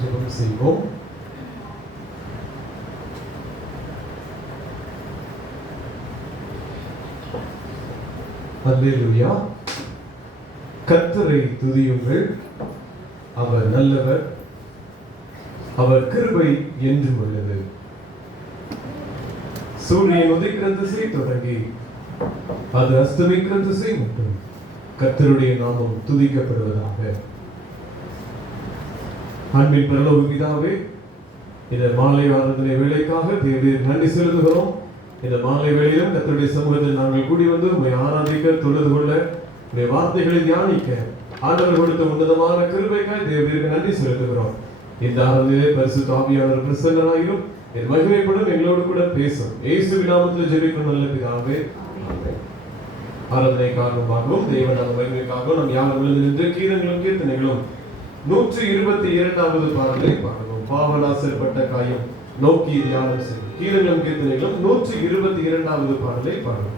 ஜெபம் செய்வோம். அல்லேலூயா. கர்த்தரை துதியுங்கள், அவர் நல்லவர், அவர் கிருபை என்றும் உள்ளது. சூரியன் உதிக்கிற திசை தொடங்கி அது அஸ்தமிக்கிற திசை மட்டும் கர்த்தருடைய நாமம் துதிக்கப்படுவதாக. அன்பின் பரலோக பிதாவே, இந்த மாலை ஆராதனை வேளைக்காக தேவனுக்கு நன்றி செலுத்துகிறோம். இந்த மாலை வேளையிலும் கர்த்தருடைய சமூகத்தில் நாங்கள் கூடி வந்து உம்மை ஆராதிக்க, தொழுது கொள்ள, உம்முடைய வார்த்தைகளை தியானிக்க ஆண்டவர் கொடுத்த உன்னதமான கிருபைக்காக தேவனுக்கு நன்றி செலுத்துகிறோம். இந்த ஆராதனையிலே பரிசுத்த ஆவியானவர் பிரசன்னராயிரும், என் மகிமைப்படும் எங்களோடு கூட பேசும். இயேசுவின் நாமத்தில் ஜெபிக்கிறோம் நல்ல பிதாவே. ஆராதனை காரணமாகவும் தேவனான மகிமைக்காகவும் நாம் யாரும் விழுந்து நின்று கீதங்களும் கீர்த்தனைகளும் 122வது பாடலை பாடுவோம். பாவநாசர் பட்ட காயம் நோக்கி தியானம் செய்யும். கீதங்களும் கீர்த்தனைகளும் 122வது பாடலை பாடுவோம்.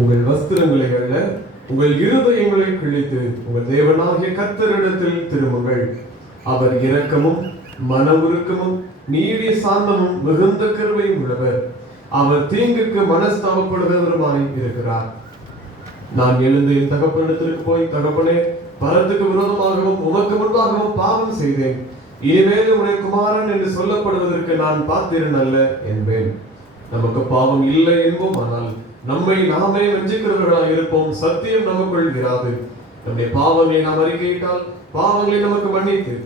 உங்கள் வஸ்திரங்களை அல்ல, உங்கள் இருதயங்களை கிழித்து உங்கள் தேவனாகிய கர்த்தரிடத்தில் திரும்புங்கள். அவர் இரக்கமும் மன உருக்கமும் நீடிய சாந்தமும் மிகுந்த கிருபையும் உள்ளவர். அவர் தீங்குக்கு மனஸ்தாபப்படுகிறவருமாய் இருக்கிறார். நான் எழுந்து என் தகப்பனிடத்திற்கு போய், தகப்பனே, பரத்துக்கு விரோதமாகவும் உமக்கு முன்பாகவும் பாவம் செய்தேன், இனிமேல் உடைய குமாரன் என்று சொல்லப்படுவதற்கு நான் பாத்திரன் அல்ல என்பேன். நமக்கு பாவம் இல்லை என்போம், ஆனால் நம்மை நாமே வஞ்சிக்கிறவர்களாக இருப்போம். சத்தியம் நமக்குள் இராது. நம்முடைய பாவங்களை நாம் அறிக்கையிட்டால் பாவங்களை நமக்கு மன்னித்து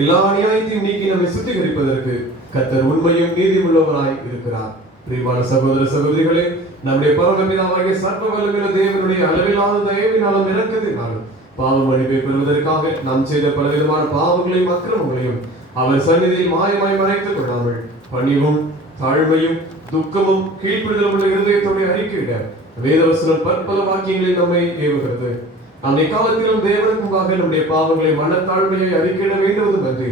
எல்லா அநியாயத்தையும் நீக்கி நம்மை சுத்திகரிப்பதற்கு கர்த்தர் உண்மையும் நீதியுள்ளவராய் இருக்கிறார். பிரியமான சகோதர சகோதரிகளே, நம்முடைய பரமபிதாவாகிய சர்வ வல்லமையுள்ள தேவனுடைய அளவிலான தயவினாலும் இரக்கத்தினாலும் பாவ மன்னிப்பை பெறுவதற்காக நாம் செய்த பலவிதமான பாவங்களையும் அக்கிரமங்களையும் அவர் சந்நிதியில் மாயமாய் மறைத்துக் கொள்ளாமல் பணிவும் தாழ்மையும் துக்கமும் கீழ்ப்படுதலும் உள்ள இருதயத்தோடு அறிக்கையிட வேதவசனம் பற்பல வாக்கியங்களில் நம்மை ஏவுகிறது. நாம் எக்காலத்திலும் தேவனுக்கு முன்பாக நம்முடைய பாவங்களை மனத்தாழ்மையை அறிக்கையிட வேண்டுவதும் அன்றி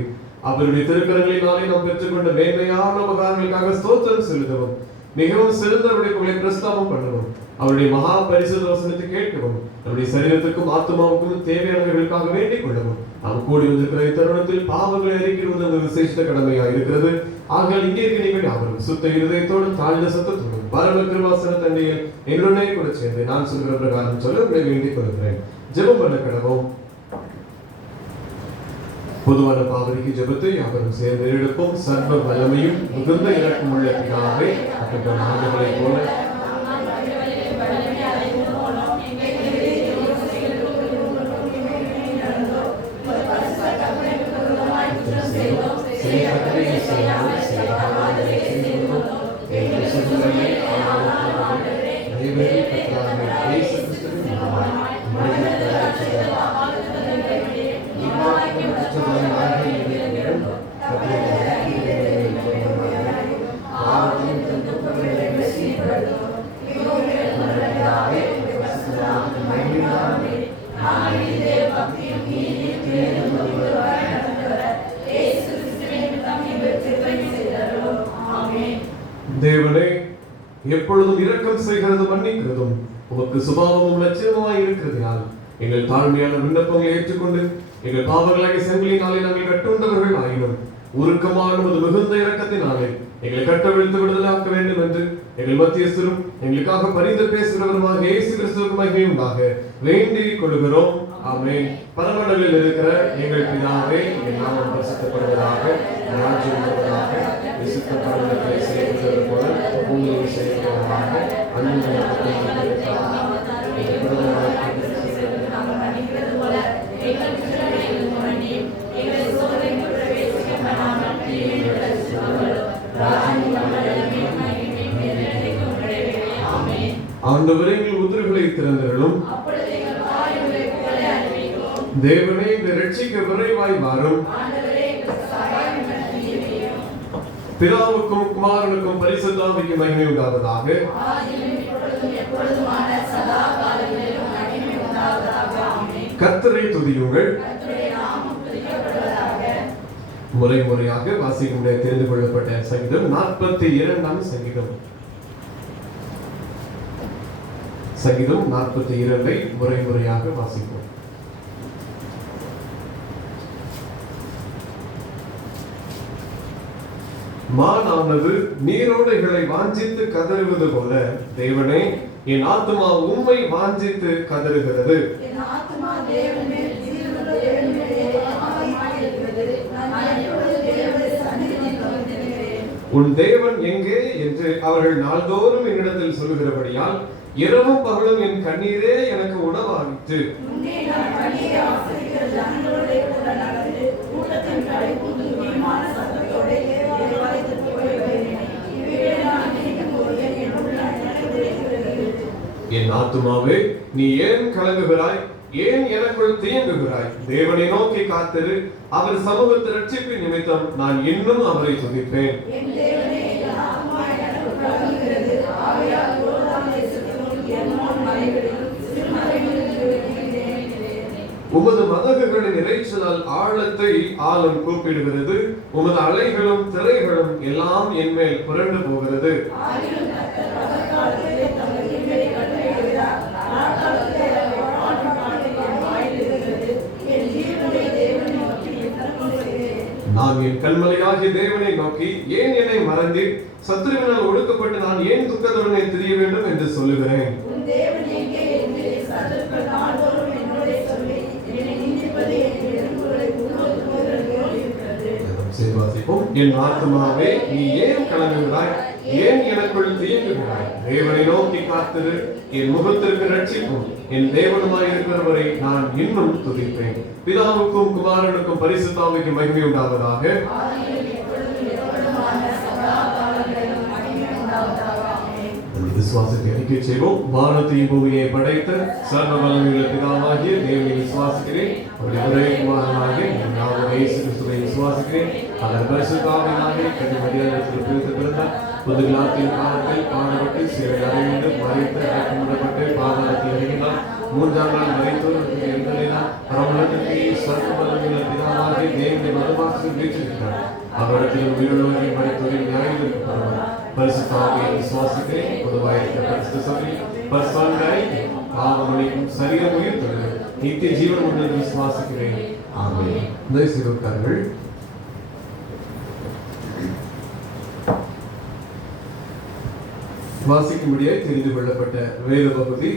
அவருடைய திருக்கரங்களினாலே நாம் பெற்றுக்கொண்ட மேன்மையான உபகாரங்களுக்காக ஸ்தோத்திரம் செலுத்தவும், மிகவும் சிறந்தவருடைய புகழை பிரஸ்தாபம் பண்ணவும், அவருடைய மகா பரிசுத்த வசனத்தை கேட்கவும், நம்முடைய சரீரத்துக்கும் ஆத்மாவுக்கும் தேவையானவர்களுக்காக வேண்டிக் கொள்ளவும் நாம் கூடி வந்திருக்கிற தருணத்தில் பாவங்களை அறிக்கிறது அந்த விசேஷ கடமையாக இருக்கிறது. ஆகையால் இங்கே இருக்க நீங்கள் யாவரும் சுத்த இருதயத்தோடும் தாழ்ந்த சத்தத்தோடும் பரம கிருபாசன தண்டையில் என்னுடனே கூட சேர்ந்து நான் சொல்கிற பிரகாரம் சொல்ல உங்களை வேண்டிக் கொள்கிறேன். ஜெபம் பண்ண கடவோம். பொதுவான பாவரிக்கு ஜெபத்தை யாவரும் சேர்ந்து எடுப்போம். சர்வ வல்லமையும் மிகுந்த இரக்கம் உள்ள பிதாவே, ஆண்டுகளை போல தேவனே, எப்பொழுதும் இரக்கம் செய்கிறது மன்னிக்கிறதும் உமக்கு சுபாவமும் லட்சியமாய் இருக்கிறதுனால் எங்கள் தாழ்மையான விண்ணப்பங்களை ஏற்றுக்கொண்டு எங்கள் பாவங்களாகிய சங்கிலினாலே நாங்கள் கட்டுண்டவர்கள் ஆயினும் உருக்கமான ஒரு மிகுந்த இரக்கத்தினாலே எங்களை கட்டவிழ்த்து விடுதலாக்க வேண்டும் என்று எங்கள் மத்தியஸ்தரும் எங்களுக்காக பரிந்து பேசுகிறவருமாக இயேசு கிறிஸ்துவுக்கு மகிமை உண்டாக வேண்டிக் கொள்கிறோம். ஆமென். பரமண்டலில் இருக்கிற எங்கள் பிதாவே, எங்கள் நாமம் பரிசுத்தப்படுவதாக, ராஜ்யம் வருவதாக, விசுத்த பரமண்டலத்தை செய்வது போல பூமியை செய்வதாக, அன்பு ஆண்டவரே, எங்கள் உதடுகளை திறந்தருளும். தேவனே, எங்களை ரட்சிக்க விரைவாய் வாரும். பிதாவுக்கும் குமாரனுக்கும் பரிசுத்த ஆவிக்கும் மகிமை உண்டாவதாக. கர்த்தரை துதியுங்கள். முறை முறையாக வாசிக்க தெரிந்து கொள்ளப்பட்ட சங்கீதம் 42ஆம் சங்கீதம். சங்கீதம் 42ஐ முறை முறையாக வாசிப்போம். மானானது நீரோடைகளை வாஞ்சித்து கதறுவது போல, தேவனே, என் ஆத்துமா உம்மை வாஞ்சித்து கதறுகிறது. உன் தேவன் எங்கே என்று அவர்கள் நாள்தோறும் என்னிடத்தில் சொல்லுகிறபடியால் இரவும் பகலும் என் கண்ணீரே எனக்கு உணவாகிற்று. என் ஆத்துமாவே, நீ ஏன் கலங்குகிறாய்? ஏன் எனக்குள் தீங்குகிறாய்? தேவனை நோக்கி காத்திரு. அவர் சமூகத்தை ரட்சிப்பின் நிமித்தம் நான் இன்னும் அவரை துதிப்பேன். உமது மதகுகளின் இறைச்சலால் ஆழத்தை ஆழம் கூப்பிடுகிறது. உமது அலைகளும் திரைகளும் எல்லாம் என் மேல் புரண்டு போகிறது. நான் என் கண்மலையாகிய தேவனை நோக்கி ஏன் என்னை மறந்து சத்துருவினால் ஒடுக்கப்பட்டு நான் ஏன் துக்கத்துடனே திரிய வேண்டும் என்று சொல்லுகிறேன். என் ஆத்துமாவே நீ ஏன் கலங்குகிறாய், ஏன் எனக்குள் தியங்குகிறாய்? தேவனை நோக்கி காத்திரு, என் முகத்திற்கு ரட்சிப்பும் என் தேவனுமாய் இருக்கிறவரை நான் இன்னும் துதிப்பேன். பிதாவுக்கும் குமாரனுக்கும் பரிசுத்த ஆவிக்கும் மகிமை உண்டாவதாக. விசுவாசத்தை அறிக்கை செய்வோம். வானத்தையும் பூமியை படைத்த சர்வ வல்லமையுள்ள பிதாவாகிய தேவனை விசுவாசிக்கிறேன். அவருடைய ஒரே குமாரனாகிய இயேசு கிறிஸ்துவை விசுவாசிக்கிறேன். அவர் பரிசுத்த ஆவியினாலே கன்னிமரியாளிடத்தில் பிறந்தார். புதுகிலாத்தின் காலத்தில் பாடுபட்டு சிறை அறையுண்டு மறைத்து அடக்கமிடப்பட்டு பாதாளத்தில் இறங்கினார். மூன்றாம் நாள் மறைத்தோருக்கு எழுந்தலினார். பரமலத்திற்கு சர்வ வல்லமையுள்ள பிதாவாகிய தேவனை மறுவாசல் வீற்றிருக்கிறார். அவரிடத்தில் உயிருள்ளவரை மறைத்தோரில் நியாயம் இருக்கப்படுவார். பரிசுத்த ஆவியை விசுவாசிக்கிறேன். பொதுவாயிருக்க பரிசுத்த சபை பரிசுத்தவான்களை பாவமன்னிக்கும் சரீரம் உயிர்த்தெழும் நித்திய ஜீவன் உண்டு விசுவாசிக்கிறேன். ஆமென். தயவு செய்து உட்காருங்கள். வாசிக்கும்படியாய் தெரிந்து கொள்ளப்பட்ட வேத பகுதி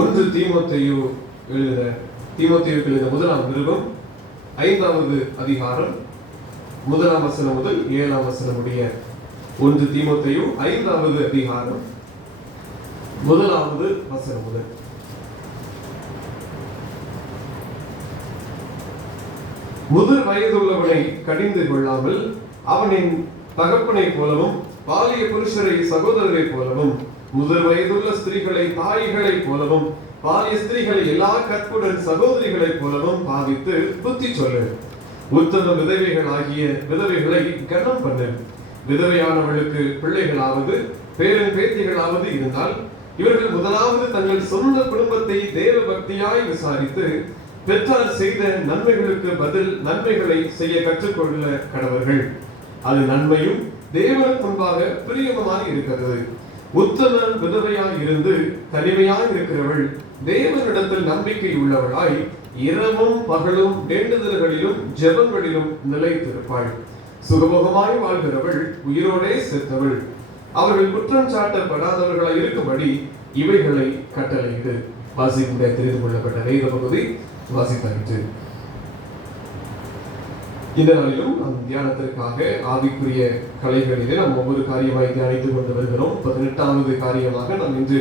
1 தீமோத்தேயு எழுதின தீமோத்தேயுக்கு எழுதின முதலாம் நிருபம் 5வது அதிகாரம் 1ஆம் வசனம் முதல் 7ஆம் வசனம் முடிய 1 தீமோத்தேயு 5வது அதிகாரம் 1வது வசனம் முதல். முதிர் வயதுள்ளவனை கடிந்து கொள்ளாமல் அவனின் தகப்பனை போலவும் பாலிய புருஷரை சகோதரரை போலவும் முதிர் வயதுள்ள ஸ்திரீகளை தாய்களை போலவும் பாலிய ஸ்திரீகளை எல்லா கற்புடன் சகோதரிகளை போலவும் பாவித்து புத்தி சொல்லு. உத்தம விதவைகளாகிய விதவைகளை கனம் பண்ணு. விதவையானவர்களுக்கு பிள்ளைகளாவது பேரன் பேத்திகளாவது இருந்தால் இவர்கள் முதலாவது தங்கள் சொந்த குடும்பத்தை தேவ பக்தியாய் விசாரித்து பெற்றால் செய்த நன்மைகளுக்கு பதில் நன்மைகளை செய்ய கற்றுக்கொள்ள கடவர்கள். அது நன்மையும் தேவனுக்கு முன்பாக பிரியமாய் இருக்கிறது. உத்தம விதவையாய் இருந்து தனிமையாய் இருக்கிறவள் தேவனிடத்தில் நம்பிக்கை உள்ளவளாய் இரவும் பகலும் வேண்டுதல்களிலும் ஜெபங்களிலும் நிலைத்திருப்பாள். சுகபோகமாய் வாழ்கிறவள் உயிரோடே செத்தவள். அவர்கள் குற்றம் சாட்டப்படாதவர்களாய் இருக்கும்படி இவைகளை கட்டளையிடு. வாசிக்க தெரிந்து கொள்ளப்பட்ட வேத பகுதி வாசித்தாயிற்று. இந்த நாளிலும் நம் தியானத்திற்காக ஆவிக்குரிய கலைகளிலே நாம் ஒவ்வொரு காரியமாய் தியானித்துக் கொண்டு வருகிறோம். 18வது காரியமாக நாம் இன்று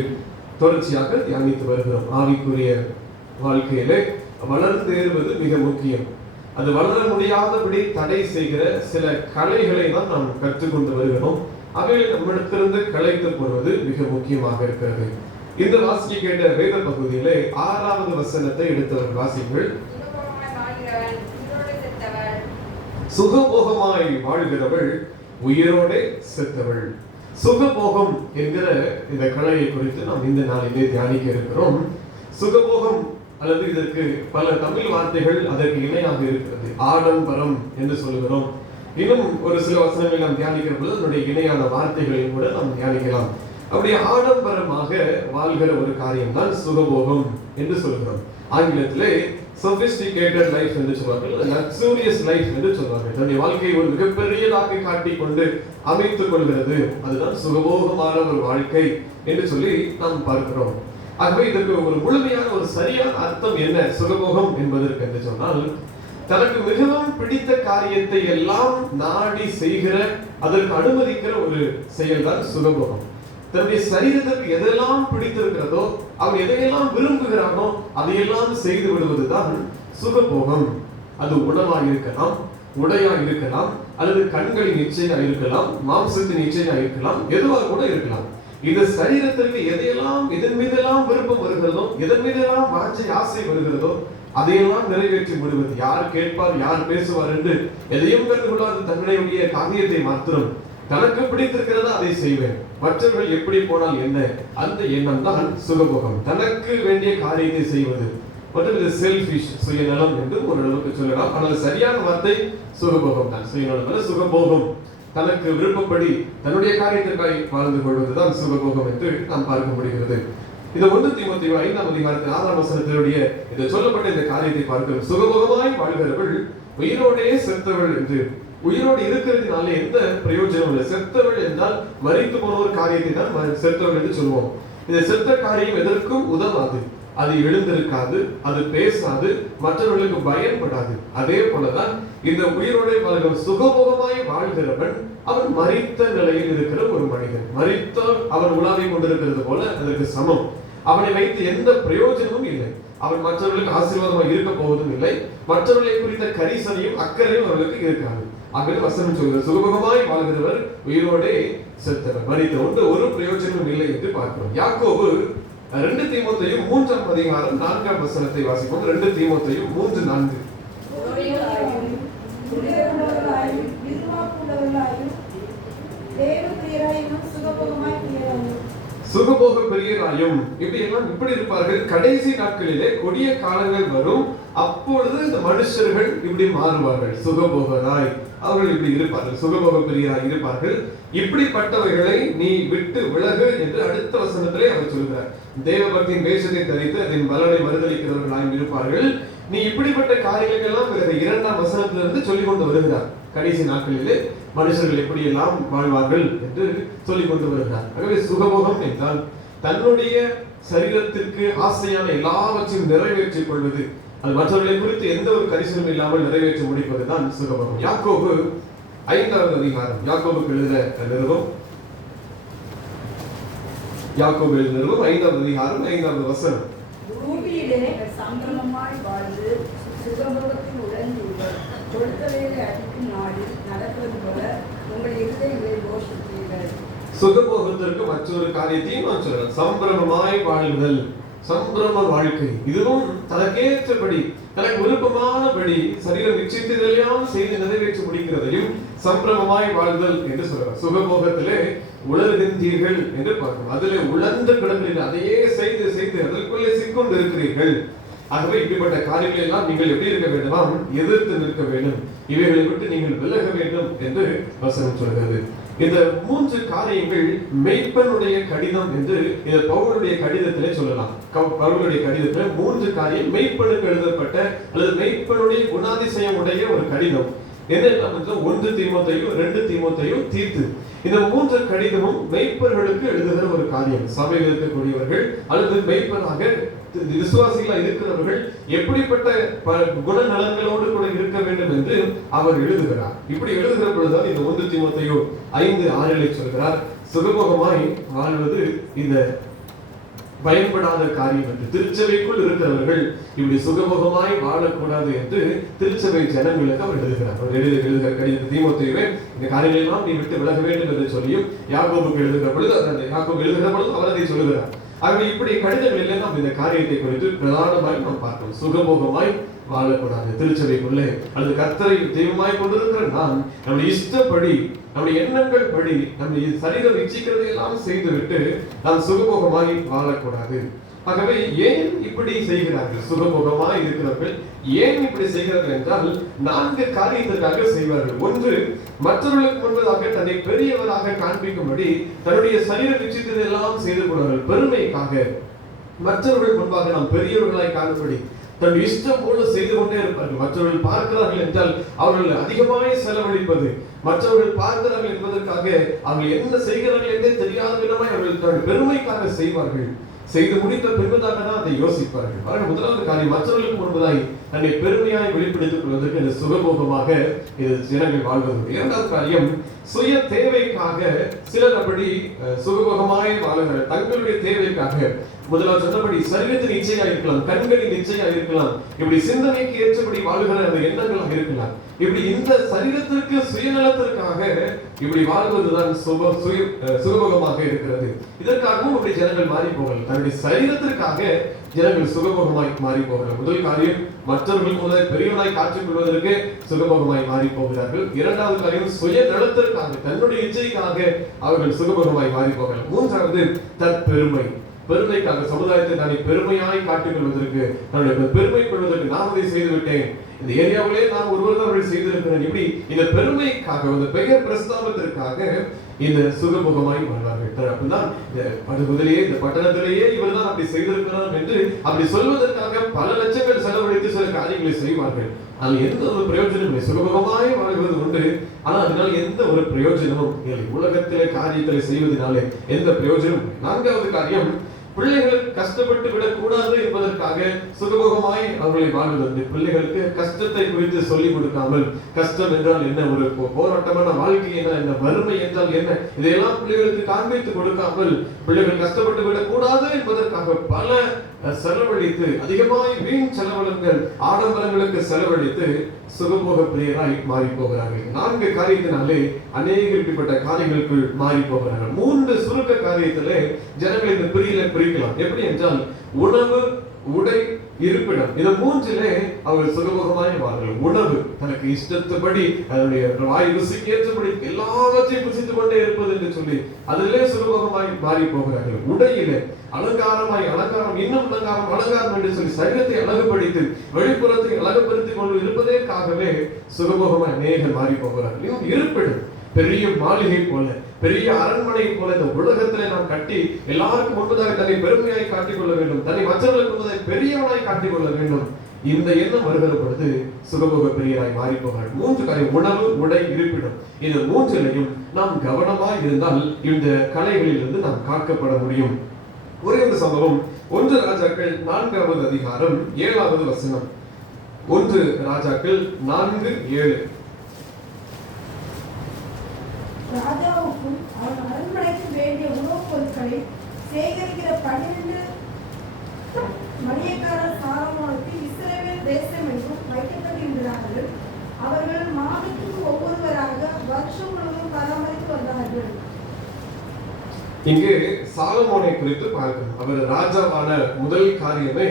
தொடர்ச்சியாக தியானித்து வருகிறோம். ஆவிக்குரிய வாழ்க்கையிலே வளர்ந்தேறுவது மிக முக்கியம். அது வளர முடியாதபடி தடை செய்கிற சில கலைகளை தான் நாம் கற்றுக்கொண்டு வருகிறோம். அவைகளை நம்மிடத்திலிருந்து கலைத்து போடுவது மிக முக்கியமாக இருக்கிறது. இந்த வாசிக்க கேட்ட வேத பகுதியிலே 6வது வசனத்தை எடுத்தவர் வாசிகள். சுகபோகமாய் வாழ்கிறவள் உயிரோடே செத்தவள். சுகபோகம் என்கிற இந்த கலையை குறித்து நாம் இந்த நாளிலே தியானிக்க இருக்கிறோம். சுகபோகம் அல்லது இதற்கு பல தமிழ் வார்த்தைகள் அதற்கு இணையாக இருக்கிறது. ஆடம்பரம் என்று சொல்லுகிறோம். இன்னும் ஒரு சில வசனங்கள் நாம் தியானிக்கிற பொழுது அதனுடைய இணையான வார்த்தைகளையும் கூட நாம் தியானிக்கலாம். அப்படி ஆடம்பரமாக வாழ்கிற ஒரு காரியம் தான் சுகபோகம் என்று சொல்கிறோம். ஆங்கிலத்திலே sophisticated life என்று சொல்வார்கள், luxurious life என்று சொல்வார்கள். தன்னுடைய வாழ்க்கையை ஒரு மிகப்பெரியதாக காட்டிக் கொண்டு அமைத்துக் கொள்கிறது. அதுதான் சுகபோகமான ஒரு வாழ்க்கை என்று சொல்லி நாம் பார்க்கிறோம். ஆகவே இதற்கு ஒரு முழுமையான ஒரு சரியான அர்த்தம் என்ன சுகபோகம் என்பதற்கு என்று சொன்னால், தனக்கு மிகவும் பிடித்த காரியத்தை எல்லாம் நாடி செய்கிற அதற்கு அனுமதிக்கிற ஒரு செயல்தான் சுகபோகம். தன்னுடைய சரீரத்திற்கு எதெல்லாம் பிடித்திருக்கிறதோ அவன் எதையெல்லாம் விரும்புகிறானோ அதையெல்லாம் செய்து விடுவதுதான் சுகபோகம். அது உணவாக இருக்கலாம், உடையா இருக்கலாம், அல்லது கண்களின் இச்சையா இருக்கலாம், மாம்சத்தின் இச்சையா இருக்கலாம், எதுவாக கூட இருக்கலாம். இந்த சரீரத்திற்கு எதையெல்லாம் இதன் மீதெல்லாம் விருப்பம் வருகிறதோ, எதன் மீதெல்லாம் வாஞ்சை ஆசை வருகிறதோ அதையெல்லாம் நிறைவேற்றி விடுவது. யார் கேட்பார், யார் பேசுவார் என்று எதையும் கண்டுகொள்ளாத தன்னுடைய காரியத்தை மாத்திரம் தனக்கு பிடித்திருக்கிறதா அதை செய்வேன், மற்றவர்கள் எப்படி போனால் என்ன, அந்த எண்ணம் தான் சுகபோகம். தனக்கு வேண்டிய காரியத்தை செய்வது மற்றும் இது செல்ஃபிஷ், சுயநலம் என்று ஓரளவுக்கு சொல்லலாம். ஆனால் சரியான வார்த்தை சுகபோகம் தான். சுயநலம் சுகபோகம், தனக்கு விருப்பப்படி தன்னுடைய காரியத்திற்காக வாழ்ந்து கொள்வதுதான் சுகபோகம் என்று நாம் பார்க்க முடிகிறது. இந்த 1 தீமோத்தேயு 5ஆம் அதிகாரத்தின் 6ஆம் வசனத்தினுடைய இந்த சொல்லப்பட்ட இந்த காரியத்தை பார்க்கிறோம். சுகபோகமாய் வாழ்கிறவள் உயிரோடே செத்தவள் என்று. உயிரோடு இருக்கிறதுனால எந்த பிரயோஜனம் இல்லை. செத்தவள் என்றால் மரித்து போன ஒரு காரியத்தை தான் செத்தவள் என்று சொல்லுவோம். இந்த செத்த காரியம் எதற்கும் உதவாது, அது எழுந்திருக்காது, அது பேசாது, மற்றவர்களுக்கு பயன்படாது. அதே போலதான் இந்த உயிரோடு வாழ்கிறவன், சுகபோகமாய் வாழ்கிறவன் அவன் மரித்த நிலையில் இருக்கிற ஒரு மனிதன். மரித்தால் அவன் உலாவி கொண்டிருக்கிறது போல அதற்கு சமம். அவனை வைத்து எந்த பிரயோஜனமும் இல்லை. அவன் மற்றவர்களுக்கு ஆசீர்வாதமாக இருக்க போவதும் இல்லை. மற்றவர்களை குறித்த கரிசனையும் அக்கறையும் அவர்களுக்கு இருக்காது. ஆகவே வசனம் சொல்கிறது, சுகபோகமாய் வாழ்கிறவர் உயிரோடே செத்தவர், மரித்த ஒன்று ஒரு பிரயோஜனமும் இல்லை என்று பார்க்கிறோம். யாக்கோபு 2 தீமோத்தேயு 3ஆம் அதிகாரம் 4ஆம் வசனத்தை வாசிப்போம். 2 தீமோத்தேயு 3:4. சுகபோக பிரியராயும் இப்படி எல்லாம் இப்படி இருப்பார்கள். கடைசி நாட்களிலே கொடிய காலங்கள் வரும், அப்பொழுது இந்த மனுஷர்கள் இப்படி மாறுவார்கள். சுகபோகராய் அவர்கள் இப்படி இருப்பார்கள், சுகபோக பிரியராய் இருப்பார்கள். இப்படிப்பட்டவைகளை நீ விட்டு விலகு என்று அடுத்த வசனத்திலே அவர் சொல்கிறார். தேவபக்தியின் வேஷத்தை தரித்து அதன் பலனை மறுதளிக்கிறவர்களாயும் இருப்பார்கள். நீ இப்படிப்பட்ட காரியங்களெல்லாம் 2ஆம் வசனத்திலிருந்து சொல்லிக் கொண்டு வருகிறார். கடைசி நாட்களிலே மனுஷர்கள் எப்படி எல்லாம் வாழ்வார்கள் என்று சொல்லிக் கொண்டு வருகிறார். ஆகவே சுகபோகம் என்றால் தன்னுடைய சரீரத்திற்கு ஆசையான எல்லாவற்றையும் நிறைவேற்றிக் கொள்வது, அது மற்றவர்களை குறித்து எந்த ஒரு கரிசனம் இல்லாமல் நிறைவேற்றி முடிப்பது தான் சுகபோகம். யாக்கோபு 5ஆவது அதிகாரம், யாக்கோபுக்கு எழுதின நிருபம், யாக்கோபு எழுதின நிருபம் 5ஆவது அதிகாரம் 5ஆவது வசனம். பூமியிலே சம்பளமாய் வாழ்ந்து சுகபோகத்தில் உழந்துள்ளவர் கொடுத்தவைகளை அடிக்கும் நாளில் நடப்பது போல உங்கள் இருதயங்களை போஷித்தீர்கள். சுகபோகத்திற்கு மற்றொரு காரியத்தையும் நான் சொல்றேன், சம்பிரமமாய் வாழ்தல், சம்பிரம வாழ்க்கை. இதுவும் தனக்கேற்றபடி தனக்கு விருப்பமானபடி சரீரம் நிச்சயத்தையெல்லாம் செய்து நிறைவேற்றி முடிக்கிறதையும் சம்பிரமமாய் வாழ்தல் என்று சொல்றார். சுகபோகத்திலே உலர்கின்றீர்கள் என்று பார்க்கிறோம். அதிலே உழந்து கிடக்கிறீர்கள், அதையே செய்து செய்து அதற்குள்ளே சிக்கொண்டு இருக்கிறீர்கள். ஆகவே இப்படிப்பட்ட காரியங்களை எல்லாம் நீங்கள் எப்படி இருக்க வேண்டுமாம், எதிர்த்து நிற்க வேண்டும், இவைகளை விட்டு நீங்கள் விலக வேண்டும் என்று வசனம் சொல்கிறது. இந்த 3 காரியங்கள் மெய்ப்பனுடைய கடிதம் என்று இந்த பவுலுடைய கடிதத்திலே சொல்லலாம். பவுலுடைய கடிதத்திலே 3 காரியம் மெய்ப்பனுக்கு எழுதப்பட்ட அல்லது மெய்ப்பனுடைய குணாதிசயம் உடைய ஒரு கடிதம். என்னெல்லாம் 1 தீமோத்தேயு, 2 தீமோத்தேயு, தீத்து. இந்த 3 கடிதமும் மெய்ப்பர்களுக்கு எழுதுகிற ஒரு காரியம். சபையில் இருக்கக்கூடியவர்கள் அல்லது மெய்ப்பனாக விசுவாசிகளா இருக்கிறவர்கள் எப்படிப்பட்ட குணநலன்களோடு கூட இருக்க வேண்டும் என்று அவர் எழுதுகிறார். இப்படி எழுதுகிற பொழுதுதான் இந்த 1 தீமோத்தேயு 5:6 சொல்கிறார், சுகபோகமாய் வாழ்வது இந்த பயன்படாத காரியம் என்று. திருச்சபைக்குள் இருக்கிறவர்கள் இப்படி சுகபோகமாய் வாழக்கூடாது என்று திருச்சபை ஜனங்களுக்கு அவர் எழுதுகிறார். அவர் எழுதுகிற கடிதம் தீமோத்தேயுவே இந்த காரியங்கள் எல்லாம் நீ விட்டு விலக வேண்டும் என்று சொல்லியும் யாக்கோபுக்கு எழுதுகிற பொழுது யாக்கோபு எழுதுகிற பொழுது அவர் அதை சொல்லுகிறார். ஆகவே இப்படி கடிதங்கள் எல்லாம் இந்த காரியத்தை குறித்து பிரதானமாய் நாம் பார்க்கிறோம். சுகபோகமாய் வாழக்கூடாது திருச்சபைக்குள்ளே அல்லது கர்த்தரை தெய்வமாய் கொண்டிருக்கிற நான் நம்முடைய இஷ்டப்படி நம்முடைய எண்ணங்கள் படி நம்முடைய சரீரம் இச்சிக்கிறதை எல்லாம் செய்துவிட்டு நாம் சுகபோகமாய் வாழக்கூடாது. ஆகவே ஏன் இப்படி செய்கிறார்கள்? சுகபோகமாய் இருக்கிறவர்கள் ஏன் இப்படி செய்கிறார்கள் என்றால் 4 காரியத்திற்காக செய்வார்கள். 1, மற்றவர்களுக்கு முன்பதாக தன்னை பெரியவராக காண்பிக்கும்படி தன்னுடைய சரீர நிச்சயத்தை எல்லாம் செய்து கொள்வார்கள். பெருமைக்காக மற்றவர்கள் முன்பாக நாம் பெரியவர்களாய் காணும்படி தன்னுடைய இஷ்டம் போல செய்து கொண்டே இருப்பார்கள். மற்றவர்கள் பார்க்கிறார்கள் என்றால் அவர்கள் அதிகமாக செலவழிப்பது, மற்றவர்கள் பார்க்கிறார்கள் என்பதற்காக அவர்கள் என்ன செய்கிறார்கள் என்றே தெரியாத விதமாய் அவர்கள் தன்னுடைய பெருமைக்காக செய்வார்கள். செய்து முடித்த பின்பதாக தான் அதை யோசிப்பார்கள். பாருங்க, முதலாவது காரியம் மற்றவர்களுக்கு முன்பதாய் தன்னை பெருமையாய் வெளிப்படுத்திக் கொள்வதற்கு இந்த சுகபோகமாக இது ஜனங்கள் வாழ்வது. 2வது காரியம் சுய தேவைக்காக சிலர் அப்படி சுகபோகமாய் வாழ்கிறார்கள். தங்களுடைய தேவைக்காக முதலாவது சொன்னபடி சரீரத்தின் இச்சையா இருக்கலாம், கண்களின் இச்சையா இருக்கலாம், இப்படி சிந்தனைக்கு ஏற்றபடி வாழ்கிற அந்த எண்ணங்களாக இருக்கலாம். இப்படி இந்த சரீரத்திற்கு சுயநலத்திற்காக இப்படி வாழ்வதுதான் சுகபோகமாக இருக்கிறது. இதற்காகவும் அப்படி ஜனங்கள் மாறி போகலாம். தன்னுடைய சரீரத்திற்காக ஜனங்கள் சுகபோகமாய் மாறி போகிறார்கள். முதல் காரியம் மற்றவர்கள் முதல் பெரியவனாய் காற்றிக் கொள்வதற்கு சுகபோகமாய் மாறி போகிறார்கள். 2வது காரியம் சுய நலத்திற்காக தன்னுடைய இச்சைக்காக அவர்கள் சுகபோகமாய் மாறி போகிறார்கள். 3வது தற்பெருமை. பெருமைக்காக, சமுதாயத்தை தன்னை பெருமையாய் காட்டிக் கொள்வதற்கு, தன்னுடைய பெருமை கொள்வதற்கு நான் அதை செய்து விட்டேன், இந்த ஏரியாவிலே நான் ஒருவர் தான் அப்படி செய்திருக்கிறேன், இப்படி இந்த பெருமைக்காக, இந்த பெயர் பிரஸ்தாபத்திற்காக இந்த சுகமுகமாய் வாழ்வார்கள். அப்படின்னா அது முதலேயே இந்த பட்டணத்திலேயே இவர் தான் அப்படி செய்திருக்கிறார் என்று அப்படி சொல்வதற்காக பல லட்சங்கள் செலவழித்து சில காரியங்களை செய்வார்கள். அதில் எந்த ஒரு பிரயோஜனம் இல்லை. சுகமுகமாய் வாழ்வது உண்டு, ஆனால் அதனால் எந்த ஒரு பிரயோஜனமும் இல்லை. உலகத்திலே காரியங்களை செய்வதனாலே எந்த பிரயோஜனமும் இல்லை. நான்காவது காரியம், பிள்ளைகள் கஷ்டப்பட்டு விடக்கூடாது என்பதற்காக சுகமுகமாய் அவர்களை வாழ்வது. பிள்ளைகளுக்கு கஷ்டத்தை குறித்து சொல்லிக் கொடுக்காமல், கஷ்டம் என்றால் என்ன, ஒரு போராட்டமான வாழ்க்கை என்ன, வறுமை என்றால் என்ன, இதையெல்லாம் பிள்ளைகளுக்கு காண்பித்து கொடுக்காமல், பிள்ளைகள் கஷ்டப்பட்டு விடக்கூடாது என்பதற்காக பல செலவழித்து, அதிகமாய் வீண் செலவளங்கள், ஆடம்பரங்களுக்கு செலவழித்து சுகமோக பிரியராய் மாறி போகிறார்கள். 4 காரியத்தினாலே அநேக இப்படிப்பட்ட காரியங்களுக்குள் மாறி போகிறார்கள். 3 சுருக்க காரியத்திலே ஜனங்கள் இந்த பிரிக்கலாம். எப்படி என்றால், உணவு, உடை, இருப்பிடம், இந்த 3லே அவர்கள் சுகமுகமாய் வாழ்கிறார்கள். உணவு, தனக்கு இஷ்டத்தபடி அதனுடைய வாய் ருசிக்கு ஏற்றபடி எல்லாவற்றையும் புசித்துக் கொண்டே இருப்பது என்று சொல்லி அதிலே சுகமுகமாய் மாறி போகிறார்கள். உடையிலே அலங்காரம், இன்னும் அலங்காரம் என்று சொல்லி சரீரத்தை அழகுபடுத்தி வெளிப்புறத்தை அழகுபடுத்திக் கொண்டு இருப்பதற்காகவே சுகமுகமாய் அநேகர் மாறி போகிறார்கள். இருப்பிடம், பெரிய மாளிகை போல, பெரிய அரண்மனை போல இந்த உலகத்திலே நாம் கட்டி எல்லாருக்கும் முன்பதாக தன்னை பெருமையாய் காட்டிக் கொள்ள வேண்டும், தன்னை மற்றவர்களுக்கு முன்பதாக பெரியவனாய் காட்டிக் கொள்ள வேண்டும். இந்த எண்ணம் வருகிற பொழுது சுகமுக பிரியராய் மாறி போகிறார்கள். 3 காரியம், உணவு, உடை, இருப்பிடம், இந்த 3லையும் நாம் கவனமாய் இருந்தால் இந்த கலைகளிலிருந்து நாம் காக்கப்பட முடியும். ஒரே ஒரு சம்பவம், 1 ராஜாக்கள் 4வது அதிகாரம் 7வது வசனம். 1 ராஜாக்கள் 4:7. ராஜாவுக்கும் அவன் அரண்மனைக்கு வேண்டிய உணவுப் பொருட்களை சேகரிக்கிற 12 மணியக்காரர் சாலமோனுக்கு இஸ்ரவேல் தேசம் என்றும் வைக்கப்பட்டிருந்தார்கள். அவர்கள் மாதத்துக்கு ஒவ்வொருவராக வருஷம் முழுவதும் பராமரித்து வந்தார்கள். இங்கே சாலமோனை குறித்து பார்க்கணும். அவர் ராஜாவான முதல் காரியமே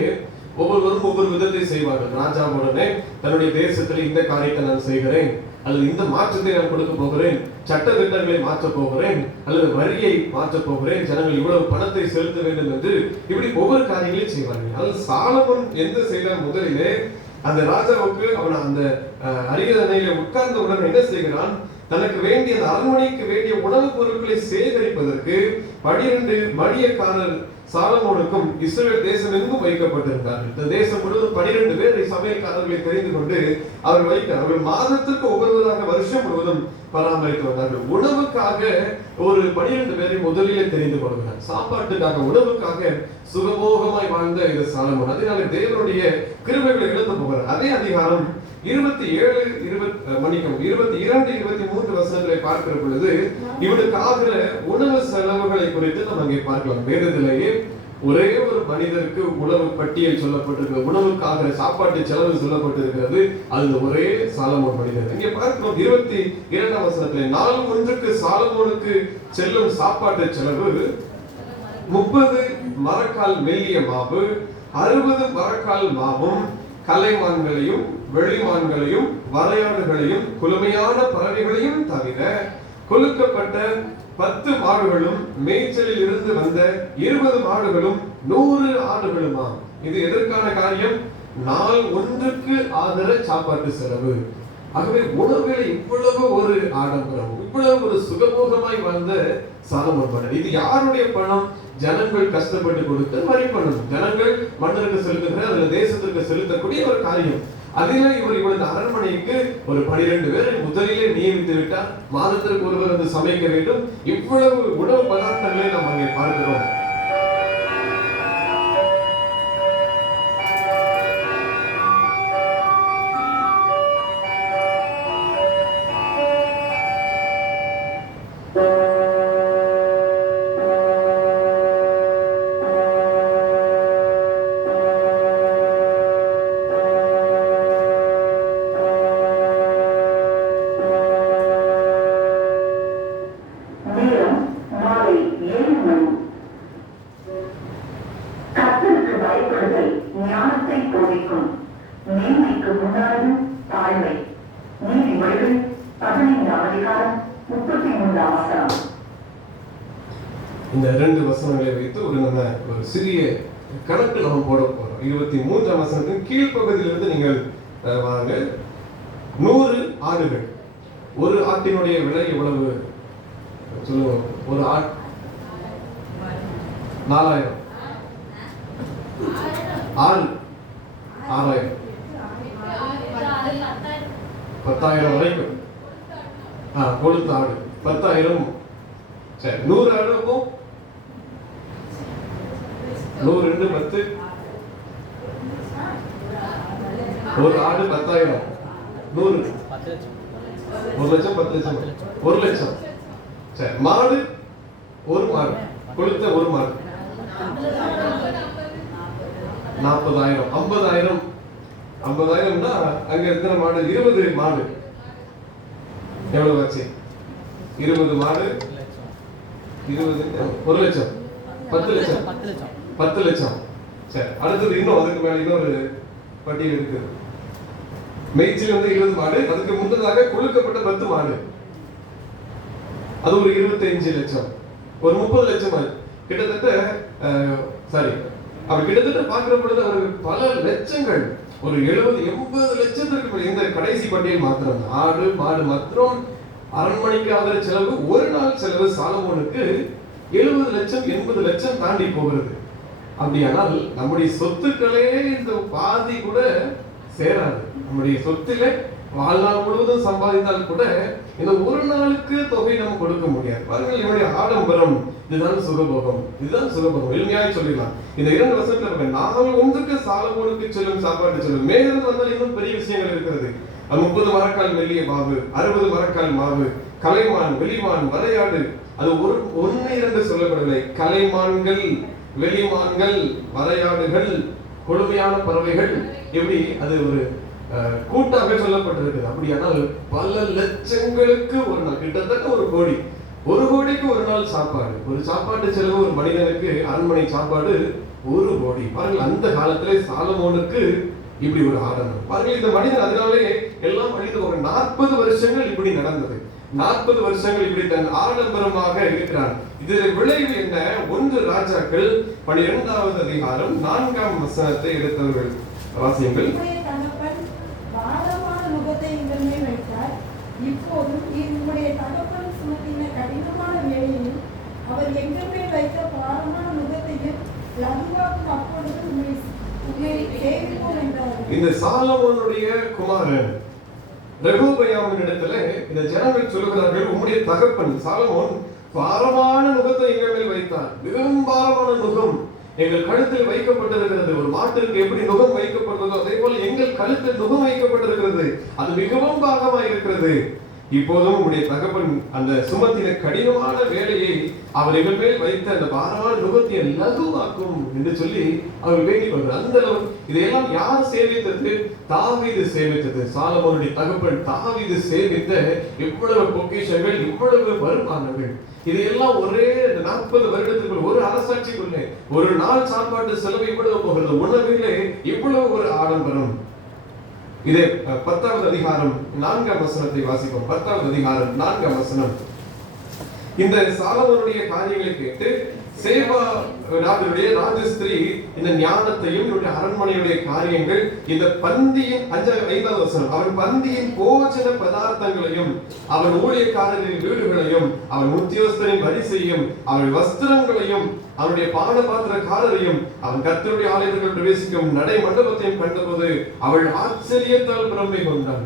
ஒவ்வொருவரும் ஒவ்வொரு விதத்தை செய்வார்கள். ராஜாவுடனே தன்னுடைய தேசத்தில் இந்த காரியத்தை நான் செய்கிறேன், அல்லது இந்த மாற்றத்தை நான் கொடுக்க போகிறேன், சட்ட திட்டங்களை மாற்ற போகிறேன், அல்லது வரியை மாற்ற போகிறேன், ஜனங்கள் இவ்வளவு பணத்தை செலுத்த வேண்டும் என்று இப்படி ஒவ்வொரு காரியங்களையும் செய்வார்கள். அதில் சாலமோன் எந்த செய்தார், முதலிலே அந்த ராஜாவுக்கு அவன் அந்த அரியணையில உட்கார்ந்த உடனே என்ன செய்கிறான், தனக்கு வேண்டிய அரண்மனைக்கு வேண்டிய உணவுப் பொருட்களை சேகரிப்பதற்கு 12 மணியக்காரர் சாலமோனுக்கும் இஸ்ரவேல் தேசம் எங்கும் வைக்கப்பட்டிருந்தார்கள். இந்த தேசம் முழுவதும் 12 பேர் சமையல்காரர்களை தெரிந்து கொண்டு அவர்கள் மாதத்திற்கு ஒவ்வொருவராக வருஷம் முழுவதும் பராமரித்து வந்தார்கள். உணவுக்காக ஒரு 12 பேரை முதலிலே தெரிந்து கொள்கிறார். சாப்பாட்டுக்காக, உணவுக்காக சுகமோகமாய் வாழ்ந்த இந்த சாலமோன் அதனால தேவனுடைய கிருபைகளை இழந்து போகிறார். அதே அதிகாரம் 22-23 வசனங்களை பார்க்கிற பொழுது இவனுக்கு ஆகிற உணவு செலவுகளை குறித்து நம்ம அங்கே பார்க்கலாம். வேதத்திலேயே ஒரே ஒரு மனிதருக்கு உணவு பட்டியல் சொல்லப்பட்டிருக்கிறது, உணவுக்காக சாப்பாட்டு செலவு சொல்லப்பட்டிருக்கிறது, அது ஒரே சாலமோன் மனிதர். இங்கே பார்க்கிறோம் 22ஆம் வசனத்திலே, நாள் ஒன்றுக்கு சாலமோனுக்கு செல்லும் சாப்பாட்டு செலவு 30 மரக்கால் மெல்லிய மாவு, 60 மரக்கால் மாவும், கலைமான்களையும் வெளிமான்களையும் வரையாடுகளையும் குளுமையான பறவைகளையும் தவிர கொழுக்கப்பட்ட 10 மாடுகளும் மேய்ச்சலில் இருந்து வந்த 20 மாடுகளும் 100 ஆடுகளுமா. இது எதற்கான காரியம்? நாள் ஒன்றுக்கு ஆகிற சாப்பாட்டு செலவு. ஆகவே உணவுகளை இவ்வளவு ஒரு ஆடம்பரம், இவ்வளவு ஒரு சுகமோகமாய் வாழ்ந்த சாலமோன் மன்னன். இது யாருடைய பணம்? ஜனங்கள் கஷ்டப்பட்டு கொடுத்த வரி பணம். ஜனங்கள் மன்னருக்கு செலுத்துகிற அந்த தேசத்திற்கு செலுத்தக்கூடிய ஒரு காரியம். அதில இவர் இவரது அரண்மனைக்கு ஒரு 12 பேரை முதலிலே நியமித்து விட்டார். மாதத்திற்கு ஒருவர் வந்து சமைக்க வேண்டும். இவ்வளவு உணவு பதார்த்தங்களை நாம் அங்கே பார்க்கிறோம். இந்த 2 வசனங்களை வைத்து ஒரு சிறிய கணக்கு நம்ம போட போறோம். 23ஆம் வசனத்தின் கீழ்ப்பகுதியிலிருந்து நீங்கள் வாங்க. 100 ஆடுகள். ஒரு ஆட்டினுடைய விலை எவ்வளவு சொல்லுங்க? ஒரு ஆட் 4000. ஆள் 6000. 10,000 வரைக்கும் கொடுத்த ஆடு 10,000. சரி, 100 ஆடுக்கும் 100 2 10. ஒரு ஆடு 10,000. 100 1 லட்சம் 10 லட்சம் 1 லட்சம். சரி, மாடு ஒரு மாடு கொடுத்த ஒரு மாடு 40,000. 50,000. 50,000னா அங்க எத்தனை மாடு? 20 மாடு. எவ்வளவு ஆச்சு? 20 மாடு 20 1 லட்சம் 10 லட்சம் 10 லட்சம். சரி, அடுத்தது இன்னும் அதுக்கு மேல இன்னொரு பட்டியல் இருக்கு. மேய்ச்சல் 20 மாடு, அதுக்கு முன்னதாக கொழுக்கப்பட்ட 10 மாடு, அது ஒரு 25 லட்சம், ஒரு 30 லட்சம். கிட்டத்தட்ட அவர் கிட்டத்தட்ட பார்க்கிற பொழுது அவருக்கு பல லட்சங்கள், ஒரு 70-80 லட்சத்திற்கு இந்த கடைசி பட்டியல் மாத்திரம். ஆடு மாடு மாத்திரம் அரண்மனைக்கு ஆகிற செலவு, ஒரு நாள் செலவு சாலமோனுக்கு 70 லட்சம் 80 லட்சம் தாண்டி போகிறது. அப்படியானால் நம்முடைய சொத்துக்களே இந்த பாதி கூட சேராது. நம்முடைய சொத்திலே வாழ்நாள் முழுவதும் சம்பாதித்தால் கூட இந்த ஒரு நாளுக்கு தொகை நம்ம கொடுக்க முடியாது. பாருங்கள், இவனுடைய ஆடம்பரம், இதுதான் சுகபோகம், இதுதான் சுகபோகம். எளிமையாக சொல்லிடலாம். இந்த 2 வசனத்துல நாங்கள் ஒன்றுக்கு சாலமோனுக்கு செல்லும் சாப்பாட்டு செல்லும். மேலிருந்து வந்தால் இன்னும் பெரிய விஷயங்கள் இருக்கிறது. 30 மரக்கால் மெல்லிய மாவு, 60 மரக்கால் மாவு, கலைமான், வெளிமான், வரையாடு. அது 1-2 சொல்லப்படவில்லை. கலைமான்கள், வெளிமான்கள், வரையாடுகள், கொடுமையான பறவைகள், எப்படி அது ஒரு கூட்டாக சொல்லப்பட்டிருக்கு. அப்படியானால் பல லட்சங்களுக்கு ஒரு நாள், கிட்டத்தட்ட 1 கோடி, 1 கோடிக்கு ஒரு நாள் சாப்பாடு. ஒரு சாப்பாட்டு செலவு ஒரு மனிதனுக்கு அரண்மனை சாப்பாடு 1 கோடி. பாருங்கள், அந்த காலத்திலே சாலமோனுக்கு இப்படி ஒரு ஆடம்பரம். பாருங்கள், இந்த மனிதன் அதனாலே எல்லாம் அழிந்து ஒரு 40 வருஷங்கள் இப்படி நடந்தது. 40 வருஷங்கள் இப்படி தன் ஆடம்பரமாக இருக்கிறான். இதில் விளைவு என்ன? 1 ராஜாக்கள் 12வது அதிகாரம் 4ஆம் வசனத்தை எடுத்தவர்கள் வாசியுங்கள். இப்போதும் உம்முடைய தகப்பன் சுமத்தின கடினமான வேலையையும் அவர் எங்கள் மேல் வைத்த பாரமான நுகத்தையும் லகுவாக்கும் அப்பொழுது உம்மை சேவிப்போம் என்றார்கள். இந்த சாலமோனுடைய குமாரன் ரெகோபெயாமின் இடத்துல இந்த ஜனங்கள் சொல்லுகிறார்கள், உம்முடைய தகப்பன் சாலமோன் பாரமான நுகத்தை எங்கள் மேல் வைத்தார். மிகவும் பாரமான நுகம் எங்கள் கழுத்தில் வைக்கப்பட்டிருக்கிறது. ஒரு மாட்டிற்கு எப்படி நுகம் வைக்கப்படுறதோ அதே போல எங்கள் கழுத்தில் நுகம் வைக்கப்பட்டிருக்கிறது. அது மிகவும் பாகமாக இருக்கிறது. இப்போதும் உங்களுடைய தகப்பன் அந்த சுமத்தின கடினமான வேலையை அவர் எங்கள் மேல் வைத்த அந்த பாரமான நுகத்தை லகுவாக்கும் என்று சொல்லி அவர் வேண்டிக் கொள்கிறார். அந்த இதையெல்லாம் யார் சேவித்தது? தாவீது சேவித்தது. சாலமோனுடைய தகப்பன் தாவீது சேவித்த இவ்வளவு பொக்கிஷங்கள், இவ்வளவு வருமானங்கள், இதையெல்லாம் ஒரே 40 வருடத்துக்குள், ஒரு அரசாட்சிக்குள்ளே ஒரு நாள் சாப்பாட்டு செலவு இவ்வளவு போகிறது. உணவிலே இவ்வளவு ஒரு ஆடம்பரம். இதே 10வது அதிகாரம் 4ஆம் வசனத்தை வாசிப்போம். 10வது அதிகாரம் 4ஆம் வசனம். இந்த சாலமோனுடைய காரியங்களை கேட்டு சேபா நாட்டுடைய ராஜஸ்திரீ இந்த ஞானத்தையும் இவருடைய அரண்மனையுடைய காரியங்கள், இந்த பந்தியின் 5வது வசனம், அவன் பந்தியின் போஜன பதார்த்தங்களையும் அவன் ஊழியக்காரர்களின் வீடுகளையும் அவன் உத்தியோகஸ்தரின் வரிசையும் அவன் வஸ்திரங்களையும் அவனுடைய பான பாத்திரக்காரரையும் அவன் கர்த்தருடைய ஆலயத்தில் பிரவேசிக்கும் நடை மண்டபத்தையும் கண்டபோது அவள் ஆச்சரியத்தால் பிரமை கொண்டாள்.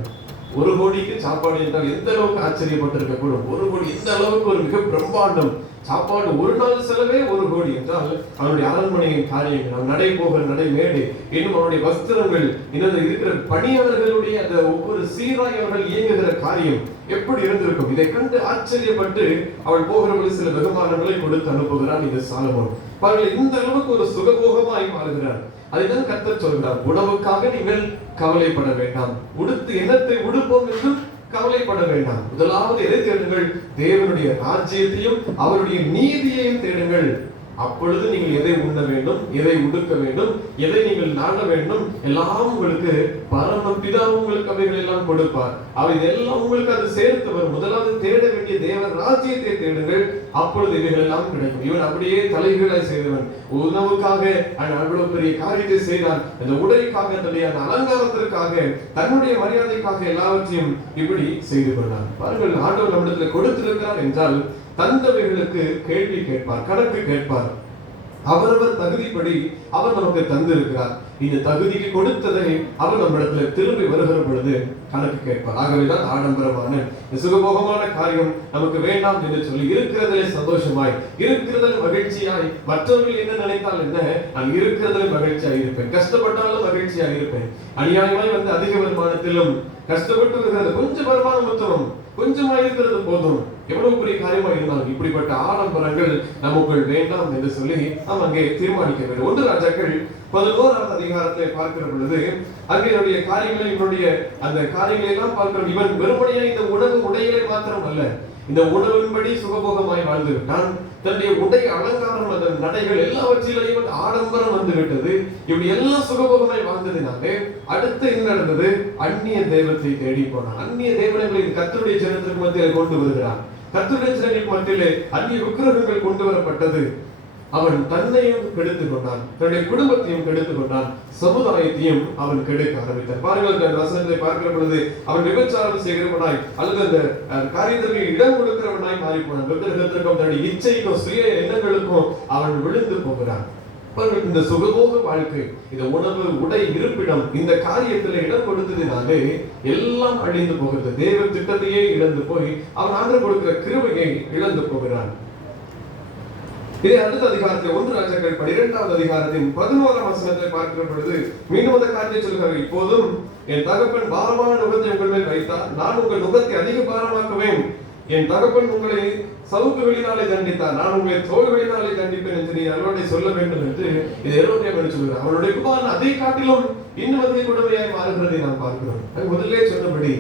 1 கோடிக்கு சாப்பாடு என்றால் எந்த அளவுக்கு ஆச்சரியப்பட்டிருக்க கூடும். 1 கோடி இந்த அளவுக்கு ஒரு மிக பிரம்மாண்டம் சாப்பாடு, ஒரு நாள் செலவே 1 கோடி என்றால் அவனுடைய அரண்மனையின் காரியங்கள், நடை போகிற நடை மேடை, இன்னும் அவனுடைய வஸ்திரங்கள், இன்னும் இருக்கிற பணியாளர்களுடைய அந்த ஒவ்வொரு சீராய் அவர்கள் இயங்குகிற காரியம் எப்படி இருந்திருக்கும். இதை கண்டு ஆச்சரியப்பட்டு அவள் போகிறவர்கள் சில வெகுமானங்களை கொடுத்து அனுப்புகிறான் இந்த சாலமோன். பாருங்கள், இந்த அளவுக்கு ஒரு சுகபோகமாய் மாறுகிறார். அதைதான் கர்த்தர் சொல்கிறார், உணவுக்காக நீங்கள் கவலைப்பட வேண்டாம், உடுத்து எண்ணத்தை உடுப்போம் என்று கவலைப்பட வேண்டாம். முதலாவது எதை தேடுங்கள்? தேவனுடைய ராஜ்யத்தையும் அவருடைய நீதியையும் தேடுங்கள். அப்பொழுது நீங்கள் எதை உண்ண வேண்டும், எதை உடுக்க வேண்டும், எதை நீங்கள் நாட வேண்டும், எல்லாம் உங்களுக்கு பரமபிதா உங்களுக்கு அவைகள் எல்லாம் கொடுப்பார். அவை எல்லாம் உங்களுக்கு அது சேர்த்து வரும். முதலாவது தேட வேண்டிய தேவ ராஜ்யத்தை தேடுங்கள், அப்பொழுது இவைகள் எல்லாம் கிடைக்கும். இவன் அப்படியே தலைகீழாய் செய்தவன். உணவுக்காக அவ்வளவு பெரிய காரியத்தை செய்தான். அந்த உடைக்காக, தன்னுடைய அந்த அலங்காரத்திற்காக, தன்னுடைய மரியாதைக்காக எல்லாவற்றையும் இப்படி செய்து கொண்டான். பாருங்கள், ஆண்டவர் நம்மிடத்தில் கொடுத்திருக்கிறார் என்றால் தந்தவைகளுக்கு கேள்வி கேட்பார், கணக்கு கேட்பார். அவரவர் தகுதிப்படி அவர் நமக்கு தந்திருக்கிறார். இந்த தகுதிக்கு கொடுத்ததை அவர் நம்மிடத்துல திரும்பி வருகிற பொழுது கணக்கு கேட்பார். ஆகவேதான் ஆடம்பரமான சுகபோகமான காரியம் நமக்கு வேண்டாம் என்று சொல்லி இருக்கிறதிலே சந்தோஷமாய், இருக்கிறதில் மகிழ்ச்சியாய், மற்றவர்கள் என்ன நினைத்தால் என்ன, நான் இருக்கிறதிலே மகிழ்ச்சியாய் இருப்பேன், கஷ்டப்பட்டாலும் மகிழ்ச்சியாய் இருப்பேன். அநியாயமாய் வந்து அதிக வருமானத்திலும் கஷ்டப்பட்டு வருகிறது, கொஞ்சம் வருமானம் மொத்தம் கொஞ்சமா இருக்கிறது போதும், எவ்வளவு பெரிய காரியமா இருந்தாலும் இப்படிப்பட்ட ஆடம்பரங்கள் நமக்குள் வேண்டாம் என்று சொல்லி நாம் அங்கே தீர்மானிக்க வேண்டும். 1 ராஜாக்கள் 11வது அதிகாரத்தை பார்க்கிற பொழுது அங்கே இவனுடைய காரியங்களை, இவனுடைய அந்த காரியங்களை எல்லாம் பார்க்கிறோம். இவன் வெறுமனையா இந்த உணவு உடைகளை மாத்திரம் அல்ல, இந்த உணவின்படி சுகபோகமாய் வாழ்ந்து விட்டான். தன்னுடைய உடை அலங்காரம், அந்த நடைகள் எல்லாவற்றிலையும் ஆடம்பரம் வந்து விட்டது. இப்படி எல்லாம் சுகபோகமாய் வாழ்ந்ததினாலே அடுத்து என்ன நடந்தது? அந்நிய தெய்வத்தை தேடி போனான். அந்நிய தெய்வங்களை கர்த்தருடைய ஜனத்திற்கு மத்தியில் கொண்டு வருகிறான். கர்த்தருடைய ஜனங்களுக்கு மத்தியிலே அந்நிய விக்கிரகங்கள் கொண்டு வரப்பட்டது. அவன் தன்னையும் கெடுத்துக் கொண்டான், தன்னுடைய குடும்பத்தையும் கெடுத்துக் கொண்டான், சமுதாயத்தையும் அவன் கெடுக்க ஆரம்பித்தான். பாருங்கள், அந்த வசனத்தை பார்க்கிற பொழுது அவன் விபச்சாரம் செய்கிறவனாய் அல்லது அந்த காரியத்திற்கு இடம் கொடுக்கிறவனாய் மாறி போனான். விக்கிரகத்திற்கும் தன்னுடைய இச்சைக்கும் சுய எண்ணங்களுக்கும் அவன் விழுந்து போகிறான். இந்த சுகபோக வாழ்க்கை, இந்த உணவு, உடை, இருப்பிடம், இந்த காரியத்தில் இடம் கொடுத்ததினாலே எல்லாம் அழிந்து போகிறது. தேவ திட்டத்தையே இழந்து போய் அவன் ஆண்டு கொடுக்கிற கிருபையை இழந்து போகிறான். இதே அடுத்த அதிகாரத்தில் 1 ராஜாக்கள் 12வது அதிகாரத்தின் 11ஆம் வசனத்தை பார்க்கிற பொழுது மீண்டும் அந்த காரியத்தை சொல்கிறார். இப்போதும் என் தகப்பன் பாரமான நுகத்தை உங்கள் மேல் வைத்தார், நான் உங்கள் நுகத்தை அதிக பாரமாக்குவேன். என் தகப்பன் உங்களை சவுக்குகளினாலே தண்டித்தார், நான் உங்களை தோள்களினாலே தண்டிப்பேன் என்று நீ அருளோடை சொல்ல வேண்டும் என்று இது எரோதியாம் என்று சொல்கிறார். அவனுடைய குமாரன் அதை காட்டிலும் இன்னும் அதிக கொடுமையாய் மாறுகிறதை நாம் பார்க்கிறோம். முதலே சொன்னபடி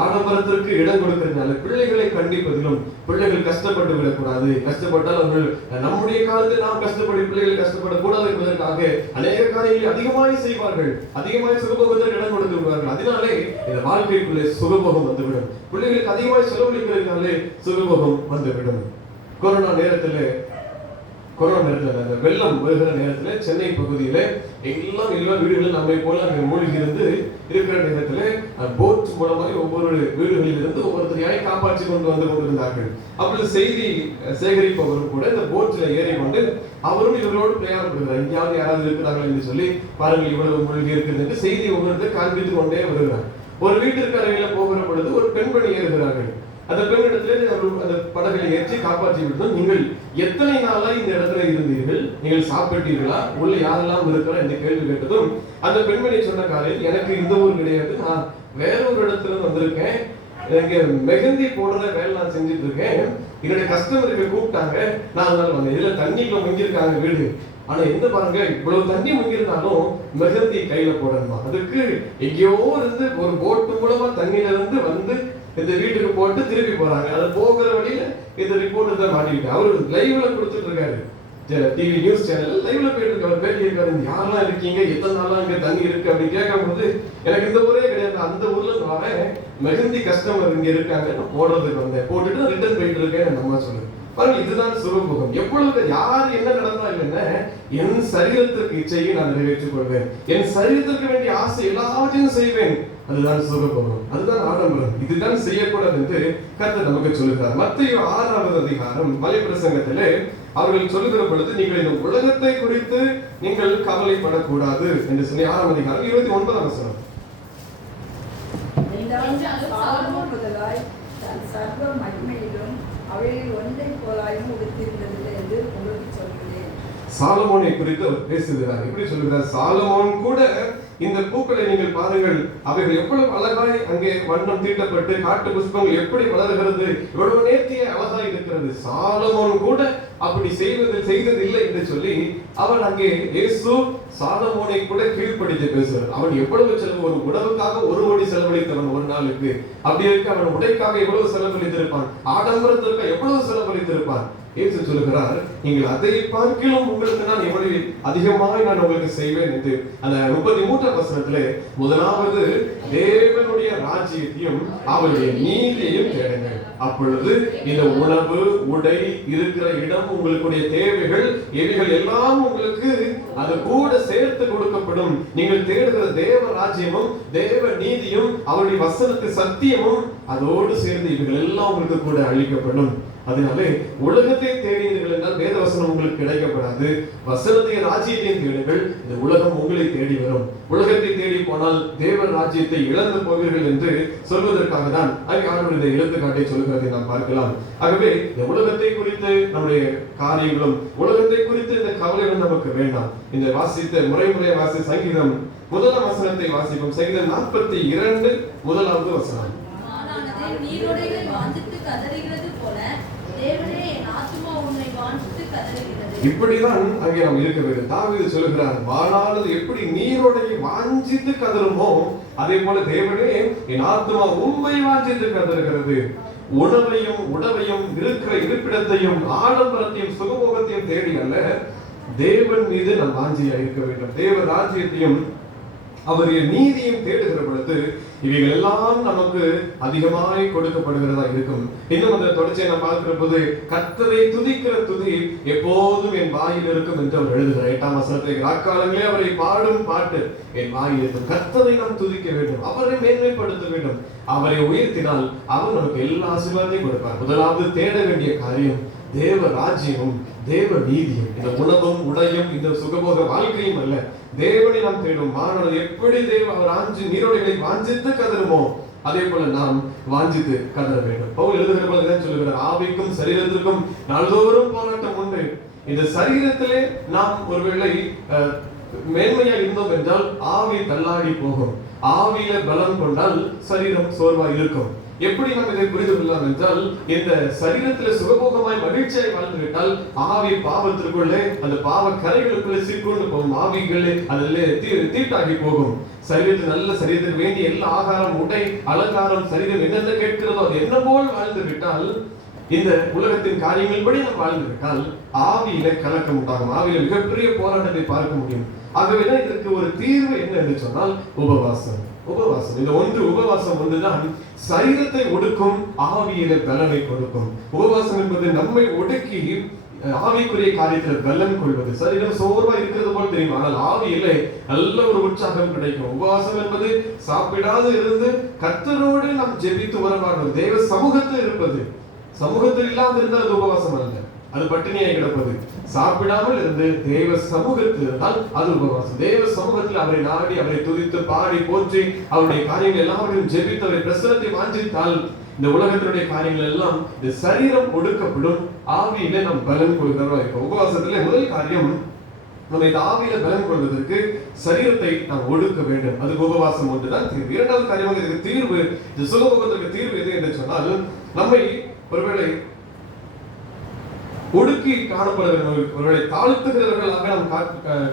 ஆடம்பரத்திற்கு இடம் கொடுக்கிறதுனால பிள்ளைகளை கண்டிப்பதிலும், பிள்ளைகள் கஷ்டப்பட்டு விடக்கூடாது, கஷ்டப்பட்டால் அவர்கள் நம்முடைய காலத்தில் நாம் கஷ்டப்படி பிள்ளைகள் கஷ்டப்படக்கூடாது என்பதற்காக அநேக காரியங்களை அதிகமாய் செய்வார்கள், அதிகமாய் சுகபோகத்திற்கு இடம் கொடுத்து விடுவார்கள். அதனாலே இந்த வாழ்க்கைக்குள்ளே சுகபோகம் வந்துவிடும். பிள்ளைகளுக்கு அதிகமாய் செலவழிக்கிறதுனாலே சுகபோகம் வந்துவிடும். கொரோனா நேரத்தில் அந்த வெள்ளம் வருகிற நேரத்துல சென்னை பகுதியில எல்லாம் எல்லா வீடுகளும் நம்மை போல அங்கே மூழ்கி இருந்து இருக்கிற நேரத்துல போட் மூலமாக ஒவ்வொரு வீடுகளில் இருந்து ஒவ்வொருத்தரையாய் காப்பாற்றி கொண்டு வந்து கொண்டிருந்தார்கள். அப்படி செய்தி சேகரிப்பவரும் கூட இந்த போட்ல ஏறிக்கொண்டு அவரும் இவர்களோடு பிரயாணப்படுகிறார். எங்கேயாவது யாராவது இருக்கிறார்கள் என்று சொல்லி பாருங்கள் இவ்வளவு மூழ்கி இருக்கிறது என்று செய்தி ஒவ்வொருத்தர் காண்பித்து கொண்டே வருகிறார். ஒரு வீட்டிற்கு அருகில போகிற பொழுது ஒரு பெண்மணி ஏறுகிறார்கள். அந்த பெண்ணிடத்திலே அந்த படகளை ஏற்றி காப்பாற்றி விட்டோம். நீங்கள் எத்தனை நாளா இந்த இடத்துல இருந்தீர்கள், நீங்கள் சாப்பிட்டீர்களா, உள்ள யாரெல்லாம் இருக்கிறா என்று கேள்வி கேட்டதும் அந்த பெண்மணி சொன்ன காலையில் எனக்கு இந்த ஊர் கிடையாது, நான் வேறொரு இடத்துல வந்திருக்கேன், எனக்கு மெஹந்தி போடுற வேலை நான் செஞ்சுட்டு இருக்கேன், என்னுடைய கஸ்டமருக்கு கூப்பிட்டாங்க, நான் அதனால வந்தேன். இதுல தண்ணிக்குள்ள முங்கிருக்காங்க வீடு, ஆனா என்ன பாருங்க, இவ்வளவு தண்ணி முங்கிருந்தாலும் மெஹந்தி கையில போடணுமா, அதுக்கு எங்கேயோ இருந்து ஒரு போட்டு மூலமா தண்ணியில இருந்து வந்து இந்த வீட்டுக்கு போட்டு திருப்பி போறாங்க. அதை போகிற வழியில இந்த ரிப்போர்ட் தான் மாட்டிக்கிட்டு அவரு லைவ்ல கொடுத்துட்டு இருக்காரு. டிவி நியூஸ் சேனல் லைவ்ல போயிட்டு இருக்காரு, பேட்டி இருக்காரு, யாரெல்லாம் இருக்கீங்க, எத்தனை நாளா இங்க தண்ணி இருக்கு அப்படின்னு கேட்கும்போது எனக்கு இந்த ஊரே கிடையாது, அந்த ஊர்ல வரேன், மெஹந்தி கஸ்டமர் இங்க இருக்காங்க, நான் போடுறதுக்கு வந்தேன், போட்டுட்டு ரிட்டர்ன் போயிட்டு இருக்கேன் நம்ம சொல்லுங்க. பாருங்க, இதுதான் சுகபோகம். எவ்வளவு யார் என்ன நடந்தா இல்லைன்னா என் சரீரத்திற்கு இச்சையை நான் நிறைவேற்றிக் கொள்வேன், என் சரீரத்திற்கு வேண்டிய ஆசை எல்லாவற்றையும் செய்வேன், அதுதான் சுகபோகம், அதுதான் ஆடம்பரம், இதுதான் செய்யக்கூடாது என்று கர்த்தர் நமக்கு சொல்லுகிறார். மத்தேயு 6வது அதிகாரம் மலை பிரசங்கத்திலே அவர்கள் சொல்லுகிற பொழுது நீங்கள் இந்த உலகத்தை குறித்து நீங்கள் கவலைப்படக்கூடாது என்று சொல்லி 6ஆம் அதிகாரம் 29ஆம் வசனம். சாலமோன் முதலாய் தன் சர்வ மகிமையிலும் அவைகளில் ஒன்றை போலாயும் உடுத்திருந்ததில்லை என்று உங்களுக்கு சொல்கிறேன். சாலமோனை குறித்து அவர் பேசுகிறார். எப்படி சொல்லுகிறார்? சாலமோன் கூட இந்த பூக்களை நீங்கள் பாருங்கள், அவைகள் எவ்வளவு அழகாய் அங்கே வண்ணம் தீட்டப்பட்டு காட்டு புஷ்பங்கள் எப்படி வளர்கிறது, எவ்வளவு நேர்த்திய அழகாய் இருக்கிறது, சாலமோன் கூட அப்படி செய்ததில்லை என்று சொல்லி அவன் அங்கே இயேசு சாலமோனை கூட கீழ்ப்படுத்தி பேசுகிறார். அவன் எவ்வளவு செலவு, ஒரு உணவுக்காக 1 கோடி செலவழித்தவன் ஒரு நாளுக்கு, அப்படி இருக்க அவன் உடைக்காக எவ்வளவு செலவழித்திருப்பான், ஆடம்பரத்திற்கு எவ்வளவு செலவழித்திருப்பான். இயேசு சொல்லுகிறார், நீங்கள் அதை பார்க்கிலும் உங்களுக்கு நான் எவ்வளவு அதிகமாய் நான் உங்களுக்கு செய்வேன் என்று. அந்த 33 வசனத்திலே முதலாவது தேவனுடைய ராஜ்யத்தையும் அவருடைய நீதியையும் தேடுங்கள், அப்பொழுது இந்த உணவு, உடை, இருக்கிற இடம், உங்களுடைய தேவைகள் இவைகள் எல்லாம் உங்களுக்கு அது கூட சேர்த்து கொடுக்கப்படும். நீங்கள் தேடுகிற தேவ ராஜ்யமும் தேவ நீதியும் அவருடைய வசனத்து சத்தியமும் அதோடு சேர்ந்து இவைகள் எல்லாம் உங்களுக்கு கூட அளிக்கப்படும். அதனாலே உலகத்தை தேடினீர்கள் என்றால் வேத வசனம் உங்களுக்கு கிடைக்கப்படாது. வசனத்தையும் ராஜ்யத்தையும் தேடுங்கள், இந்த உலகம் உங்களை தேடி வரும். உலகத்தை தேடி போனால் தேவ ராஜ்யத்தை இழந்து போவீர்கள் என்று சொல்வதற்காக தான் ஆண்டவர் இந்த எடுத்துக்காட்டை சொல்கிறதை நாம் பார்க்கலாம். ஆகவே இந்த உலகத்தை குறித்து நம்முடைய காரியங்களும் உலகத்தை குறித்து இந்த கவலைகளும் நமக்கு வேண்டாம். இந்த வாசித்த முறை வாசி சங்கீதம் 1 வசனத்தை வாசிப்போம். சங்கீதம் 42 1வது வசனம். நீரோடைகளை வாஞ்சித்து கதறுகிறது போல தேவனே என் ஆத்துமா உன்னை வாஞ்சித்து கதறுகிறது. இப்படிதான் அங்கே நாம் இருக்க வேண்டும். தாவீது சொல்கிறார், வாழானது எப்படி நீரோடையை வாஞ்சித்து கதறுமோ அதே போல தேவனே என் ஆத்துமா உம்மை வாஞ்சித்து கதறுகிறது. உணவையும் உடவையும் இருக்கிற இருப்பிடத்தையும் ஆடம்பரத்தையும் சுகபோகத்தையும் தேடி அல்ல, தேவன் மீது நாம் வாஞ்சியா இருக்க வேண்டும். தேவ ராஜ்யத்தையும் அவருடைய நீதியும் தேடுகிற பொழுது இவைகள் எல்லாம் நமக்கு அதிகமாய் கொடுக்கப்படுகிறதா இருக்கும். இன்னும் அந்த தொடர்ச்சியை நாம் பார்க்கிற போது கர்த்தரை துதிக்கிற துதி எப்போதும் என் வாயில் இருக்கும் என்று அவர் எழுதுகிறார். 8ஆம் வசனத்தை, ராக்காலங்களே அவரை பாடும் பாட்டு என் வாயில் இருக்கும். கர்த்தரை நாம் துதிக்க வேண்டும், அவரை மேன்மைப்படுத்த வேண்டும். அவரை உயர்த்தினால் அவர் நமக்கு எல்லா ஆசீர்வாதத்தையும் கொடுப்பார். முதலாவது தேட வேண்டிய காரியம் தேவ ராஜ்யமும் தேவ நீதியும். இந்த உணவும் உடையும் இந்த சுகபோக வாழ்க்கையும் அல்ல, தேவனை நாம் தேடும். மாணவர்கள் எப்படி அவர் நீரோடைகளை வாஞ்சித்து கதறுமோ அதே போல நாம் வாஞ்சித்து கதற வேண்டும். பவுல் எழுதுகிற போல சொல்லுகிறார், ஆவிக்கும் சரீரத்திற்கும் நாள்தோறும் போராட்டம் உண்டு. இந்த சரீரத்திலே நாம் ஒருவேளை மேன்மையா இருந்தோம் என்றால் ஆவி தள்ளாடி போகும். ஆவியில பலம் கொண்டால் சரீரம் சோர்வா இருக்கும். எப்படி நாம் இதை புரிந்து கொள்ளலாம் என்றால், இந்த சரீரத்தில் சுகபோகமாய் மகிழ்ச்சியாய் வாழ்ந்துவிட்டால் ஆவி பாவத்திற்குள்ளே அந்த பாவ கரைகளுக்குள்ளே சிக்கொண்டு போகும். ஆவிகளே அதிலே தீட்டாகி போகும். சரீரத்தில் நல்ல சரீரத்துக்கு வேண்டிய எல்லா ஆகாரம், உடை, அலங்காரம், சரீரம் என்னென்ன கேட்கிறதோ அது என்ன போல் வாழ்ந்து விட்டால், இந்த உலகத்தின் காரியங்கள் படி நாம் வாழ்ந்து விட்டால் ஆவியில கலக்கம் உண்டாகும். ஆவியில மிகப்பெரிய போராட்டத்தை பார்க்க முடியும். ஆகவேதான் இதற்கு ஒரு தீர்வு என்ன என்று சொன்னால் உபவாசம். உபவாசம் இந்த உபவாசம் ஒன்றுதான் சரீரத்தை ஒடுக்கும், ஆவியில பலனை கொடுக்கும். உபவாசம் என்பது நம்மை ஒடுக்கி ஆவிக்குரிய காரியத்தில் பலன் கொள்வது. சரீரம் சோர்வா இருக்கிறது போல் தெரியும், ஆனால் ஆவியிலே நல்ல ஒரு உற்சாகம் கிடைக்கும். உபவாசம் என்பது சாப்பிடாது இருந்து கர்த்தரோடு நாம் ஜெபித்து உறவாடுவது, தேவ சமூகத்தில் இருப்பது. சமூகத்தில் இல்லாமல் இருந்தால் அது உபவாசம் அல்ல, அது பட்டினியாய் கிடப்பது. சாப்பிடாமல் இருந்து தேவ சமூகத்தில் இருந்தால் அது உபவாசம். தேவ சமூகத்தில் அவரை நாடி, அவரை துதித்து பாடி போற்றி, அவருடைய காரியங்கள் எல்லாவற்றையும் ஜெபித்து அவரை பிரசனத்தை வாஞ்சித்தால் இந்த உலகத்தினுடைய காரியங்கள் எல்லாம் இந்த சரீரம் ஒடுக்கப்படும், ஆவியில நாம் பலன் கொள்கிறவா இருக்கும். உபவாசத்துல முதல் காரியம், நம்ம இந்த ஆவியில பலன் கொள்வதற்கு சரீரத்தை நாம் ஒடுக்க வேண்டும். அதுக்கு உபவாசம் ஒன்றுதான் தீர்வு. இரண்டாவது காரியமாக இதுக்கு தீர்வு, இந்த சுகபோகத்திற்கு தீர்வு எது என்று சொன்னால், நம்மை ஒருவேளை ஒடுக்கி காணப்பட வேண்டும், ஒருவேளை தாழ்த்துகிறவர்களாக நாம்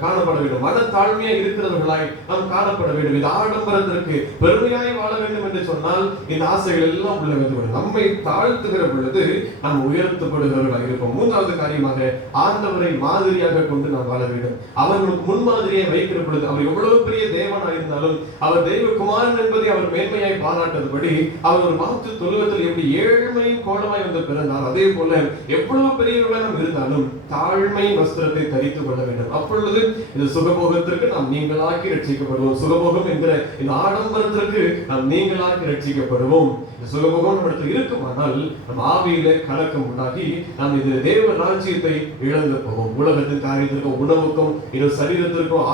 காணப்பட வேண்டும், மன தாழ்மையா இருக்கிறவர்களாய் நாம் காணப்பட வேண்டும். இந்த ஆடம்பரத்திற்கு பெருமையாய் வாழ வேண்டும் என்று சொன்னால் இந்த ஆசைகள் எல்லாம் உள்ள வந்து நம்மை தாழ்த்துகிற பொழுது நாம் உயர்த்தப்படுகிறவர்களாக இருப்போம். மூன்றாவது காரியமாக ஆண்டவரை மாதிரியாக கொண்டு நாம் வாழ வேண்டும். அவர்களுக்கு முன்மாதிரியை வைக்கிற பொழுது அவர் எவ்வளவு பெரிய தேவனாக இருந்தாலும், அவர் தெய்வகுமாரன் என்பதை அவர் மேன்மையாய் பாராட்டதுபடி, அவர் ஒரு மாற்று தொழுவத்தில் எப்படி ஏழ்மையும் கோலமாய் வந்து பிறந்தார், அதே போல எவ்வளவு பெரிய இருந்தாலும் தாழ்மை வஸ்திரத்தை தரித்துக் கொள்ள வேண்டும். அப்பொழுது இந்த சுகபோகத்திற்கு நாம் நீங்களாக்கி ரட்சிக்கப்படுவோம். சுகபோகம் என்கிற இந்த ஆடம்பரத்திற்கு நாம் நீங்களாக்கி ரட்சிக்கப்படுவோம். இந்த சுகபோகம் நம்மிடத்தில் இருக்குமானால் நம் ஆவியில கலக்கம் உண்டாகி நாம் இந்த தேவ ராஜ்யத்தை இழந்து போவோம். உலகத்தின் காரியத்திற்கும், உணவுக்கும், இன்னும் சரீரத்திற்கும்,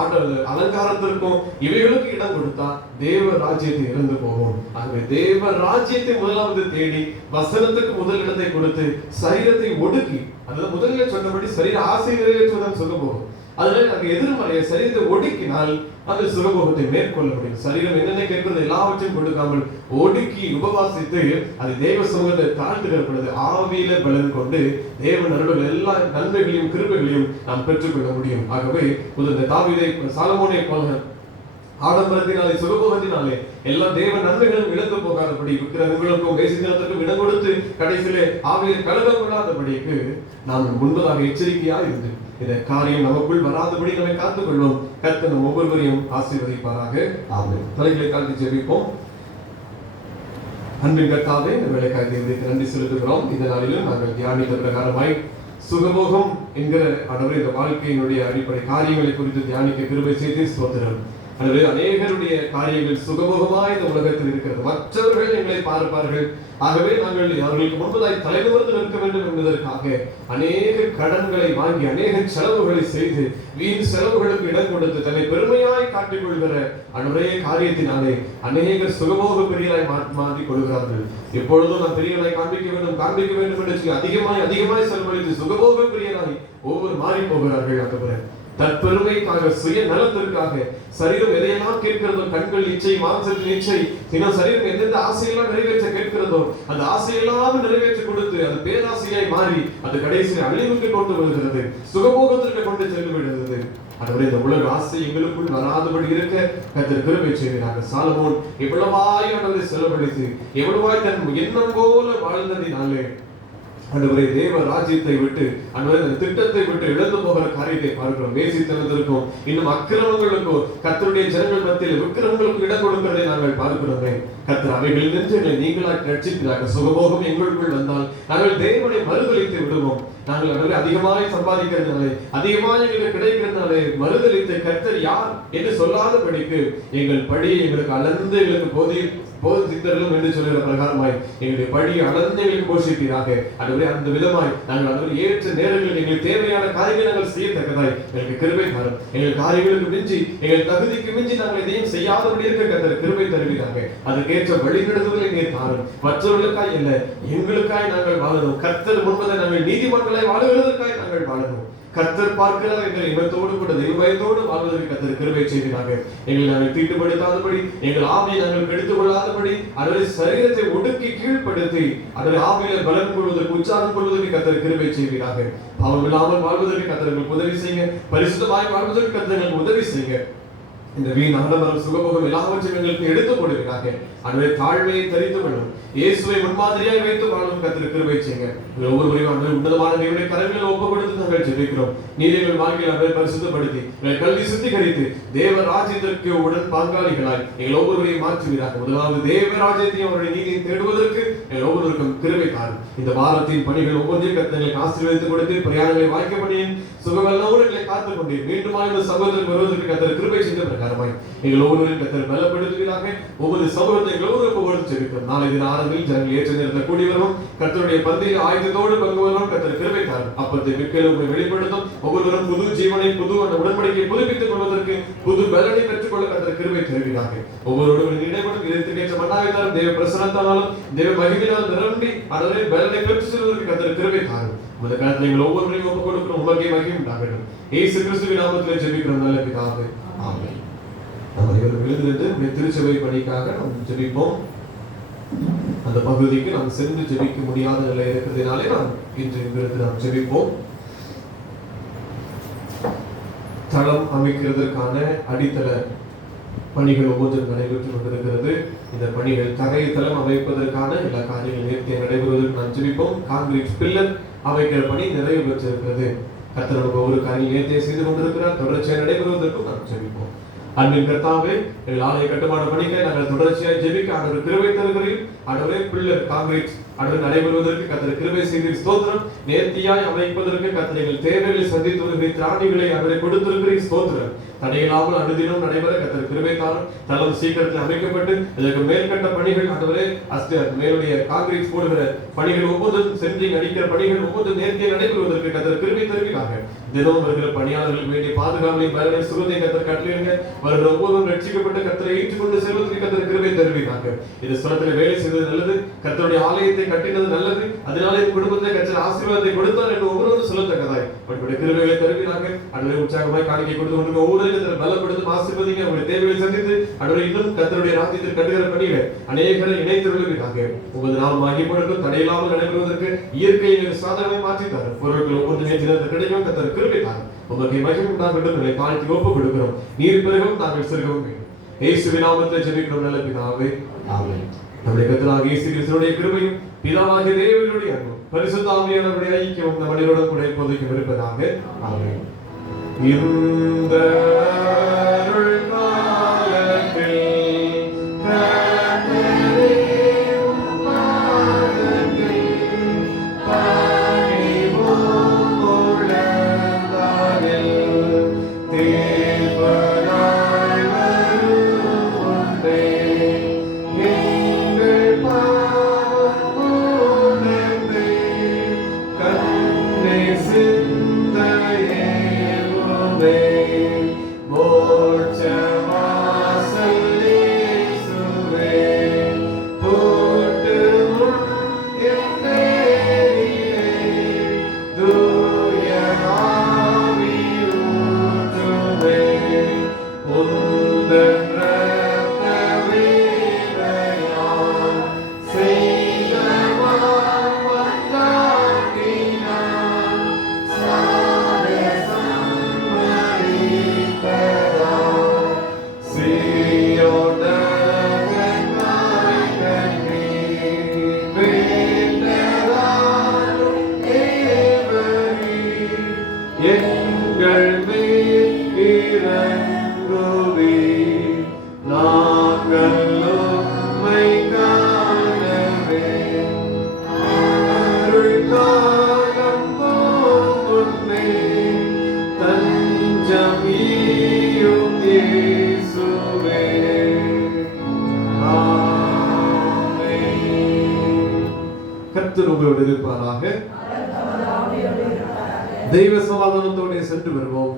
அலங்காரத்திற்கும் இவைகளுக்கு இடம் கொடுத்தா தேவ ராஜ்யத்தை இழந்து போவோம். ஆகவே தேவ ராஜ்யத்தை முதலாவது தேடி வசனத்துக்கு முதல் இடத்தை கொடுத்து சரீரத்தை ஒடுக்கி, அதாவது முதலில் சொன்னபடி சரீர ஆசை நிறைவேற்றுவதுதான் சுகபோகம். அதுல நாங்கள் எதிர்மறையை சரீரத்தை ஒடுக்கினால் அந்த சுகபோகத்தை மேற்கொள்ள முடியும். சரீரம் என்னென்ன கேட்கிறது எல்லாவற்றையும் கொடுக்காமல் ஒடுக்கி உபவாசித்து அது தேவ சமூகத்தை தாழ்த்துகிற பொழுது ஆவியில பலன் கொண்டு தேவ நன்மைகள் எல்லா நன்மைகளையும் கிருபைகளையும் நாம் பெற்றுக்கொள்ள முடியும். ஆகவே இந்த தாவீதை, சாலமோனை போல ஆடம்பரத்தினாலே சுகபோகத்தினாலே எல்லா தேவ நன்மைகளும் இழந்து போகாதபடி விக்கிரகங்களுக்கும் வேசித்தனத்திற்கும் இடம் கொடுத்து கடைசியிலே ஆவியில் கலகம் கொள்ளாதபடிக்கு நாம் முன்பதாக எச்சரிக்கையா இருந்து இந்த காரியம் நமக்குள் வராதபடி நம்மை காத்துக் கொள்வோம். கர்த்தர் நம் ஒவ்வொருவரையும் ஆசீர்வதிப்பாராக. ஆமென். தலைகளை தாழ்த்தி ஜெபிப்போம். அன்பின் கர்த்தாவே, இந்த வேலைக்காக தேவனுக்கு நன்றி செலுத்துகிறோம். இந்த நாளிலும் நாங்கள் தியானித்த பிரகாரமாய் சுகபோகம் என்கிற ஆண்டவரே இந்த வாழ்க்கையினுடைய அடிப்படை காரியங்களை குறித்து தியானிக்க கிருபை செய்து ஸ்தோத்திரம். எனவே அநேகருடைய காரியங்கள் சுகபோகமாய் இந்த உலகத்தில் இருக்கிறது. மற்றவர்கள் எங்களை பார்ப்பார்கள், ஆகவே நாங்கள் அவர்களுக்கு முன்பதாய் தலைநிமிர்ந்து நிற்க வேண்டும் என்பதற்காக அநேக கடன்களை வாங்கி அநேக செலவுகளை செய்து வீண் செலவுகளுக்கு இடம் கொடுத்து தன்னை பெருமையாய் காட்டிக் கொள்கிற அன்றைய காரியத்தினாலே அநேகர் சுகபோக பெரியராய் மாற்றிக் கொள்கிறார்கள். எப்பொழுதும் நான் பெரியவராய் காண்பிக்க வேண்டும் என்று அதிகமாய் செலவழித்து சுகபோக பெரியராய் ஒவ்வொரு மாறி போகிறார்கள். அதுபோல தற்பெருமைக்காக சுய நலத்திற்காக சரீரம் எதையெல்லாம் கேட்கிறதோ, கண்கள் இச்சை, மாம்சத்தின் இச்சை, தினம் சரீரம் எந்தெந்த ஆசையெல்லாம் நிறைவேற்ற கேட்கிறதோ அந்த ஆசையெல்லாம் நிறைவேற்றி கொடுத்து அது பேராசையாய் மாறி அது கடைசியில் அழிவுக்கு கொண்டு வருகிறது, சுகபோகத்திற்கு கொண்டு சென்று விடுகிறது. அதுவரை இந்த உலக ஆசை எங்களுக்குள் வராதபடி இருக்க கர்த்தர் கிருபை செய்கிறார். சாலமோன் எவ்வளவாய் ஆண்டவரை செலவழித்து எவ்வளவாய் தன் எண்ணம் போல வாழ்ந்ததினாலே ஆண்டவரே தேவ ராஜ்யத்தை விட்டு ஆண்டவரே அந்த திட்டத்தை விட்டு இழந்து போகிற காரியத்தை பார்க்கிறோம். வேசித்தனத்திற்கும் இன்னும் அக்கிரமங்களுக்கும் கர்த்தருடைய ஜனங்கள் மத்தியில் விக்கிரமங்களுக்கு இடம் கொடுக்கிறதை நாங்கள் பார்க்கிறோமே. கர்த்தர் அவைகளில் நின்று எங்களை நீங்களாக ரட்சிக்கிறார்கள். சுகபோகம் எங்களுக்குள் வந்தால் நாங்கள் தேவனை மறுதலித்து விடுவோம். நாங்கள் அவர்களை அதிகமாய் சம்பாதிக்கிறதுனாலே, அதிகமாக எங்களுக்கு கிடைக்கிறதுனாலே மறுதலித்த கர்த்தர் யார் என்று சொல்லாதபடிக்கு எங்கள் படியை எங்களுக்கு அளந்து எங்களுக்கு போதித்தரும் என்று சொல்கிற பிரகாரமாய் எங்களுடைய படி அளந்து எங்களுக்கு போஷிப்பீராக. அதுவரை அந்த விதமாய் நாங்கள் அதற்கு ஏற்ற நேரங்களில் எங்களுக்கு தேவையான காரியங்களை நாங்கள் செய்யத்தக்கதாய் எங்களுக்கு கிருபை தரும். எங்கள் காரியங்களுக்கு மிஞ்சி எங்கள் தகுதிக்கு மிஞ்சி நாங்கள் எதையும் செய்யாதபடி இருக்க கர்த்தர் கிருபை தருவீராக. அதுக்கேற்ற வழிநடத்துதல் எங்கே தாரும். மற்றவர்களுக்காய் இல்லை, எங்களுக்காய் நாங்கள் வாழணும். கர்த்தர் முன்பதை நாங்கள் நீதிமன்றங்களை வாழுவதற்காய் நாங்கள் வாழணும். கர்த்தர் பார்க்கிறார் எங்கள் இனத்தோடு கூட தெய்வத்தோடு வாழ்வதற்கு கர்த்தர் கிருபை செய்கிறாங்க. எங்களை நாங்கள் தீட்டுப்படுத்தாதபடி, எங்கள் ஆவியை நாங்கள் கெடுத்துக் கொள்ளாதபடி, அதனுடைய சரீரத்தை ஒடுக்கி கீழ்ப்படுத்தி அதனுடைய ஆவியில பலம் கொள்வதற்கு உற்சாகம் கொள்வதற்கு கர்த்தர் கிருபை செய்கிறாங்க. பாவம் இல்லாமல் வாழ்வதற்கு கர்த்தர்களுக்கு உதவி செய்யுங்க. பரிசுத்தமாய் வாழ்வதற்கு கர்த்தர்களுக்கு உதவி செய்யுங்க. இந்த வீண் ஆடம்பரம் சுகபோகம் எல்லாவற்றையும் எங்களுக்கு எடுத்து போடுவீராக. அதுவே தாழ்மையை தரித்து கொள்ளும், இயேசுவை முன்மாதிரியாய் வைத்து வாழும் கர்த்தர் கிருபை செய்யுங்க. ஒவ்வொருவரையும் அந்த உன்னதமான தேவனுடைய கரங்களில் ஒப்பு கொடுத்து நாங்கள் ஜெபிக்கிறோம். நீர் எங்கள் வாழ்க்கையில் அவரை பரிசுத்தப்படுத்தி எங்கள் கல்வி சுத்திகரித்து தேவ ராஜ்யத்திற்கு உடன் பங்காளிகளாய் எங்கள் ஒவ்வொருவரையும் மாற்றுவீராக. முதலாவது தேவ ராஜ்யத்தையும் அவருடைய நீதியை தேடுவதற்கு எங்கள் ஒவ்வொருவருக்கும் கிருபை தாரும். இந்த வாரத்தின் பணிகள் ஒவ்வொன்றையும் கர்த்தர்களுக்கு ஆசீர்வதித்து கொடுத்து பிரயாணங்களை வாய்க்க பண்ணியும் சுகவல்லோடு எங்களை காத்துக் கொண்டு மீண்டும் சகோதரர் வருவதற்கு கர்த்தர் கிருபை செய்த பிரகாரமாய் எங்கள் ஒவ்வொருவரையும் கர்த்தர் பலப்படுத்துவீராக. ஒவ்வொரு சமூகத்தை எங்கள் ஒவ்வொரு ஜெபிக்கிறோம். நாளை தின ஆரம்பில் ஜனங்கள் ஏற்ற நேரத்தில் கூடி வரும். கர்த்தருடைய பந்தியில் ஆயுதத்தோடு பங்கு வருவோம். கர்த்தர் கிருபை தாரும். அப்பத்தை மிக்கலும் வெளிப்படுத்தும். ஒவ்வொருவரும் புது ஜீவனை, புது அந்த உடன்படிக்கையை புதுப்பித்துக் கொள்வதற்கு புது பலனை பெற்றுக்கொள்ள கர்த்தர் கிருபை தருவீராக. ஒவ்வொருவரும் இடைப்படும் இதற்கேற்ற மன்னாவித்தாலும் தேவ பிரசனத்தாலும் தேவ மகிமையினால் நிரம்பி அதனை பலனை பெற்று செல்வதற்கு கர்த்தர் கிருபை தாரும். இந்த காலத்தில் நீங்கள் ஒவ்வொருவரையும் ஒப்புக் கொடுக்கிறோம். உமக்கே மகிமை உண்டாகட்டும். இயேசு கிறிஸ்துவின் நாமத்திலே ஜெபிக்கிறோம் நல்ல பிதாவே. ஆமென். நம்ம விழுந்திருந்து திருச்சபை பணிக்காக நாம் ஜெபிப்போம். அந்த பகுதிக்கு நாம் சென்று ஜெபிக்க முடியாத நிலை இருக்கிறதுனாலே நாம் இன்று நாம் ஜெபிப்போம். தளம் அமைக்கிறதற்கான அடித்தள பணிகள் ஒவ்வொன்றும் நடைபெற்றுக் கொண்டிருக்கிறது. இந்த பணிகள் தரை தளம் அமைப்பதற்கான எல்லா காரியங்களும் நேர்த்தியாக நடைபெறுவதற்கு நாம் ஜெபிப்போம். கான்கிரீட் பில்லர் அமைக்கிற பணி நிறைவு பெற்றிருக்கிறது. கர்த்தர் நமக்கு ஒவ்வொரு காரியம் நேர்த்தியாக செய்து கொண்டிருக்கிறார். தொடர்ச்சியாக நடைபெறுவதற்கும் நாம் ஜெபிப்போம். அன்பின் கர்த்தாவே, எங்கள் ஆலய கட்டுமான பணிக்க நாங்கள் தொடர்ச்சியாக ஜெபிக்க ஆண்டவர் கிருபை தருகிறீர். ஆண்டவரே, பில்லர் கான்கிரீட் ஆண்டவர் நடைபெறுவதற்கு கர்த்தர் கிருபை செய்து ஸ்தோத்திரம். நேர்த்தியாய் அமைப்பதற்கு கர்த்தர் எங்கள் தேவைகளை சந்தித்து வருகிற திராணிகளை அவரை கொடுத்திருக்கிறீர். ஸ்தோத்திரம். தடையில்லாமல் அனுதினம் நடைபெற கர்த்தர் கிருபை தாரும். தளம் சீக்கிரத்தில் அமைக்கப்பட்டு இதற்கு மேற்கட்ட பணிகள் ஆண்டவரே மேலுடைய கான்கிரீட் போடுகிற பணிகள் ஒவ்வொன்றும் சென்றிங் அடிக்கிற பணிகள் ஒவ்வொன்றும் நேர்த்தியாக நடைபெறுவதற்கு கர்த்தர் கிருபை தருவீராக. தினமும் வருகிற பணியாளர்களுக்கு வேண்டிய பாதுகாவலையும் பலனை சுகத்தை கர்த்தர் கட்டளையிடுங்க. வருகிற ஒவ்வொருவரும் ரட்சிக்கப்பட்டு கர்த்தரை ஏற்றுக்கொண்டு செல்வதற்கு கர்த்தர் கிருபை தருவீராக. இந்த ஸ்தலத்தில் வேலை செய்தது நல்லது, கர்த்தருடைய ஆலயத்தை கட்டினது நல்லது, அதனால என் குடும்பத்தை கர்த்தர் ஆசீர்வாதத்தை கொடுத்தார் என்று ஒவ்வொருவரும் சொல்லத்தக்கதாய் அவருடைய கிருபைகளை தருவீராக. அதுவரை உற்சாகமாய் காணிக்கை கொடுத்து கொண்டு ஒவ்வொரு பலப்படுத்தும் ஆசீர்வதிங்க. அவருடைய தேவைகளை சந்தித்து அவருடைய இன்னும் கர்த்தருடைய ராஜ்யத்தில் கட்டுகிற பணியில அநேகரை இணைத்துள்ளாக. உமது நாமம் மகிமைப்படட்டும். தடையில்லாமல் நடைபெறுவதற்கு இயற்கையை சாதகமாய் மாற்றித்தார். பொருட்கள் ஒவ்வொன்றுமே கிடைக்கும். கர்த்தர் கிருபை தாரும். உமக்கு மகிமை உண்டாகட்டும். நிலை தாழ்த்தி ஒப்புக் கொடுக்கிறோம். நீர் பெருகவும் நாங்கள் சிறுகவும் வேண்டும். இயேசுவின் நாமத்தில் ஜெபிக்கிறோம் நல்ல பிதாவே, ஆமென். நம்முடைய கர்த்தராகிய இயேசு கிறிஸ்துவினுடைய கிருபையும் பிதாவாகிய தேவனுடைய அன்பும் பரிசுத்த ஆவியானவருடைய ஐக்கியமும் நம் அனைவரோடும் கூட இப்போதைக்கு இருப்பதாக, ஆமென். இந்த அருள் காலத்தில் கர்த்தர் உங்களோடு இருப்பாராக. தெய்வ சமாதானத்தோடு சென்று வருவோம்.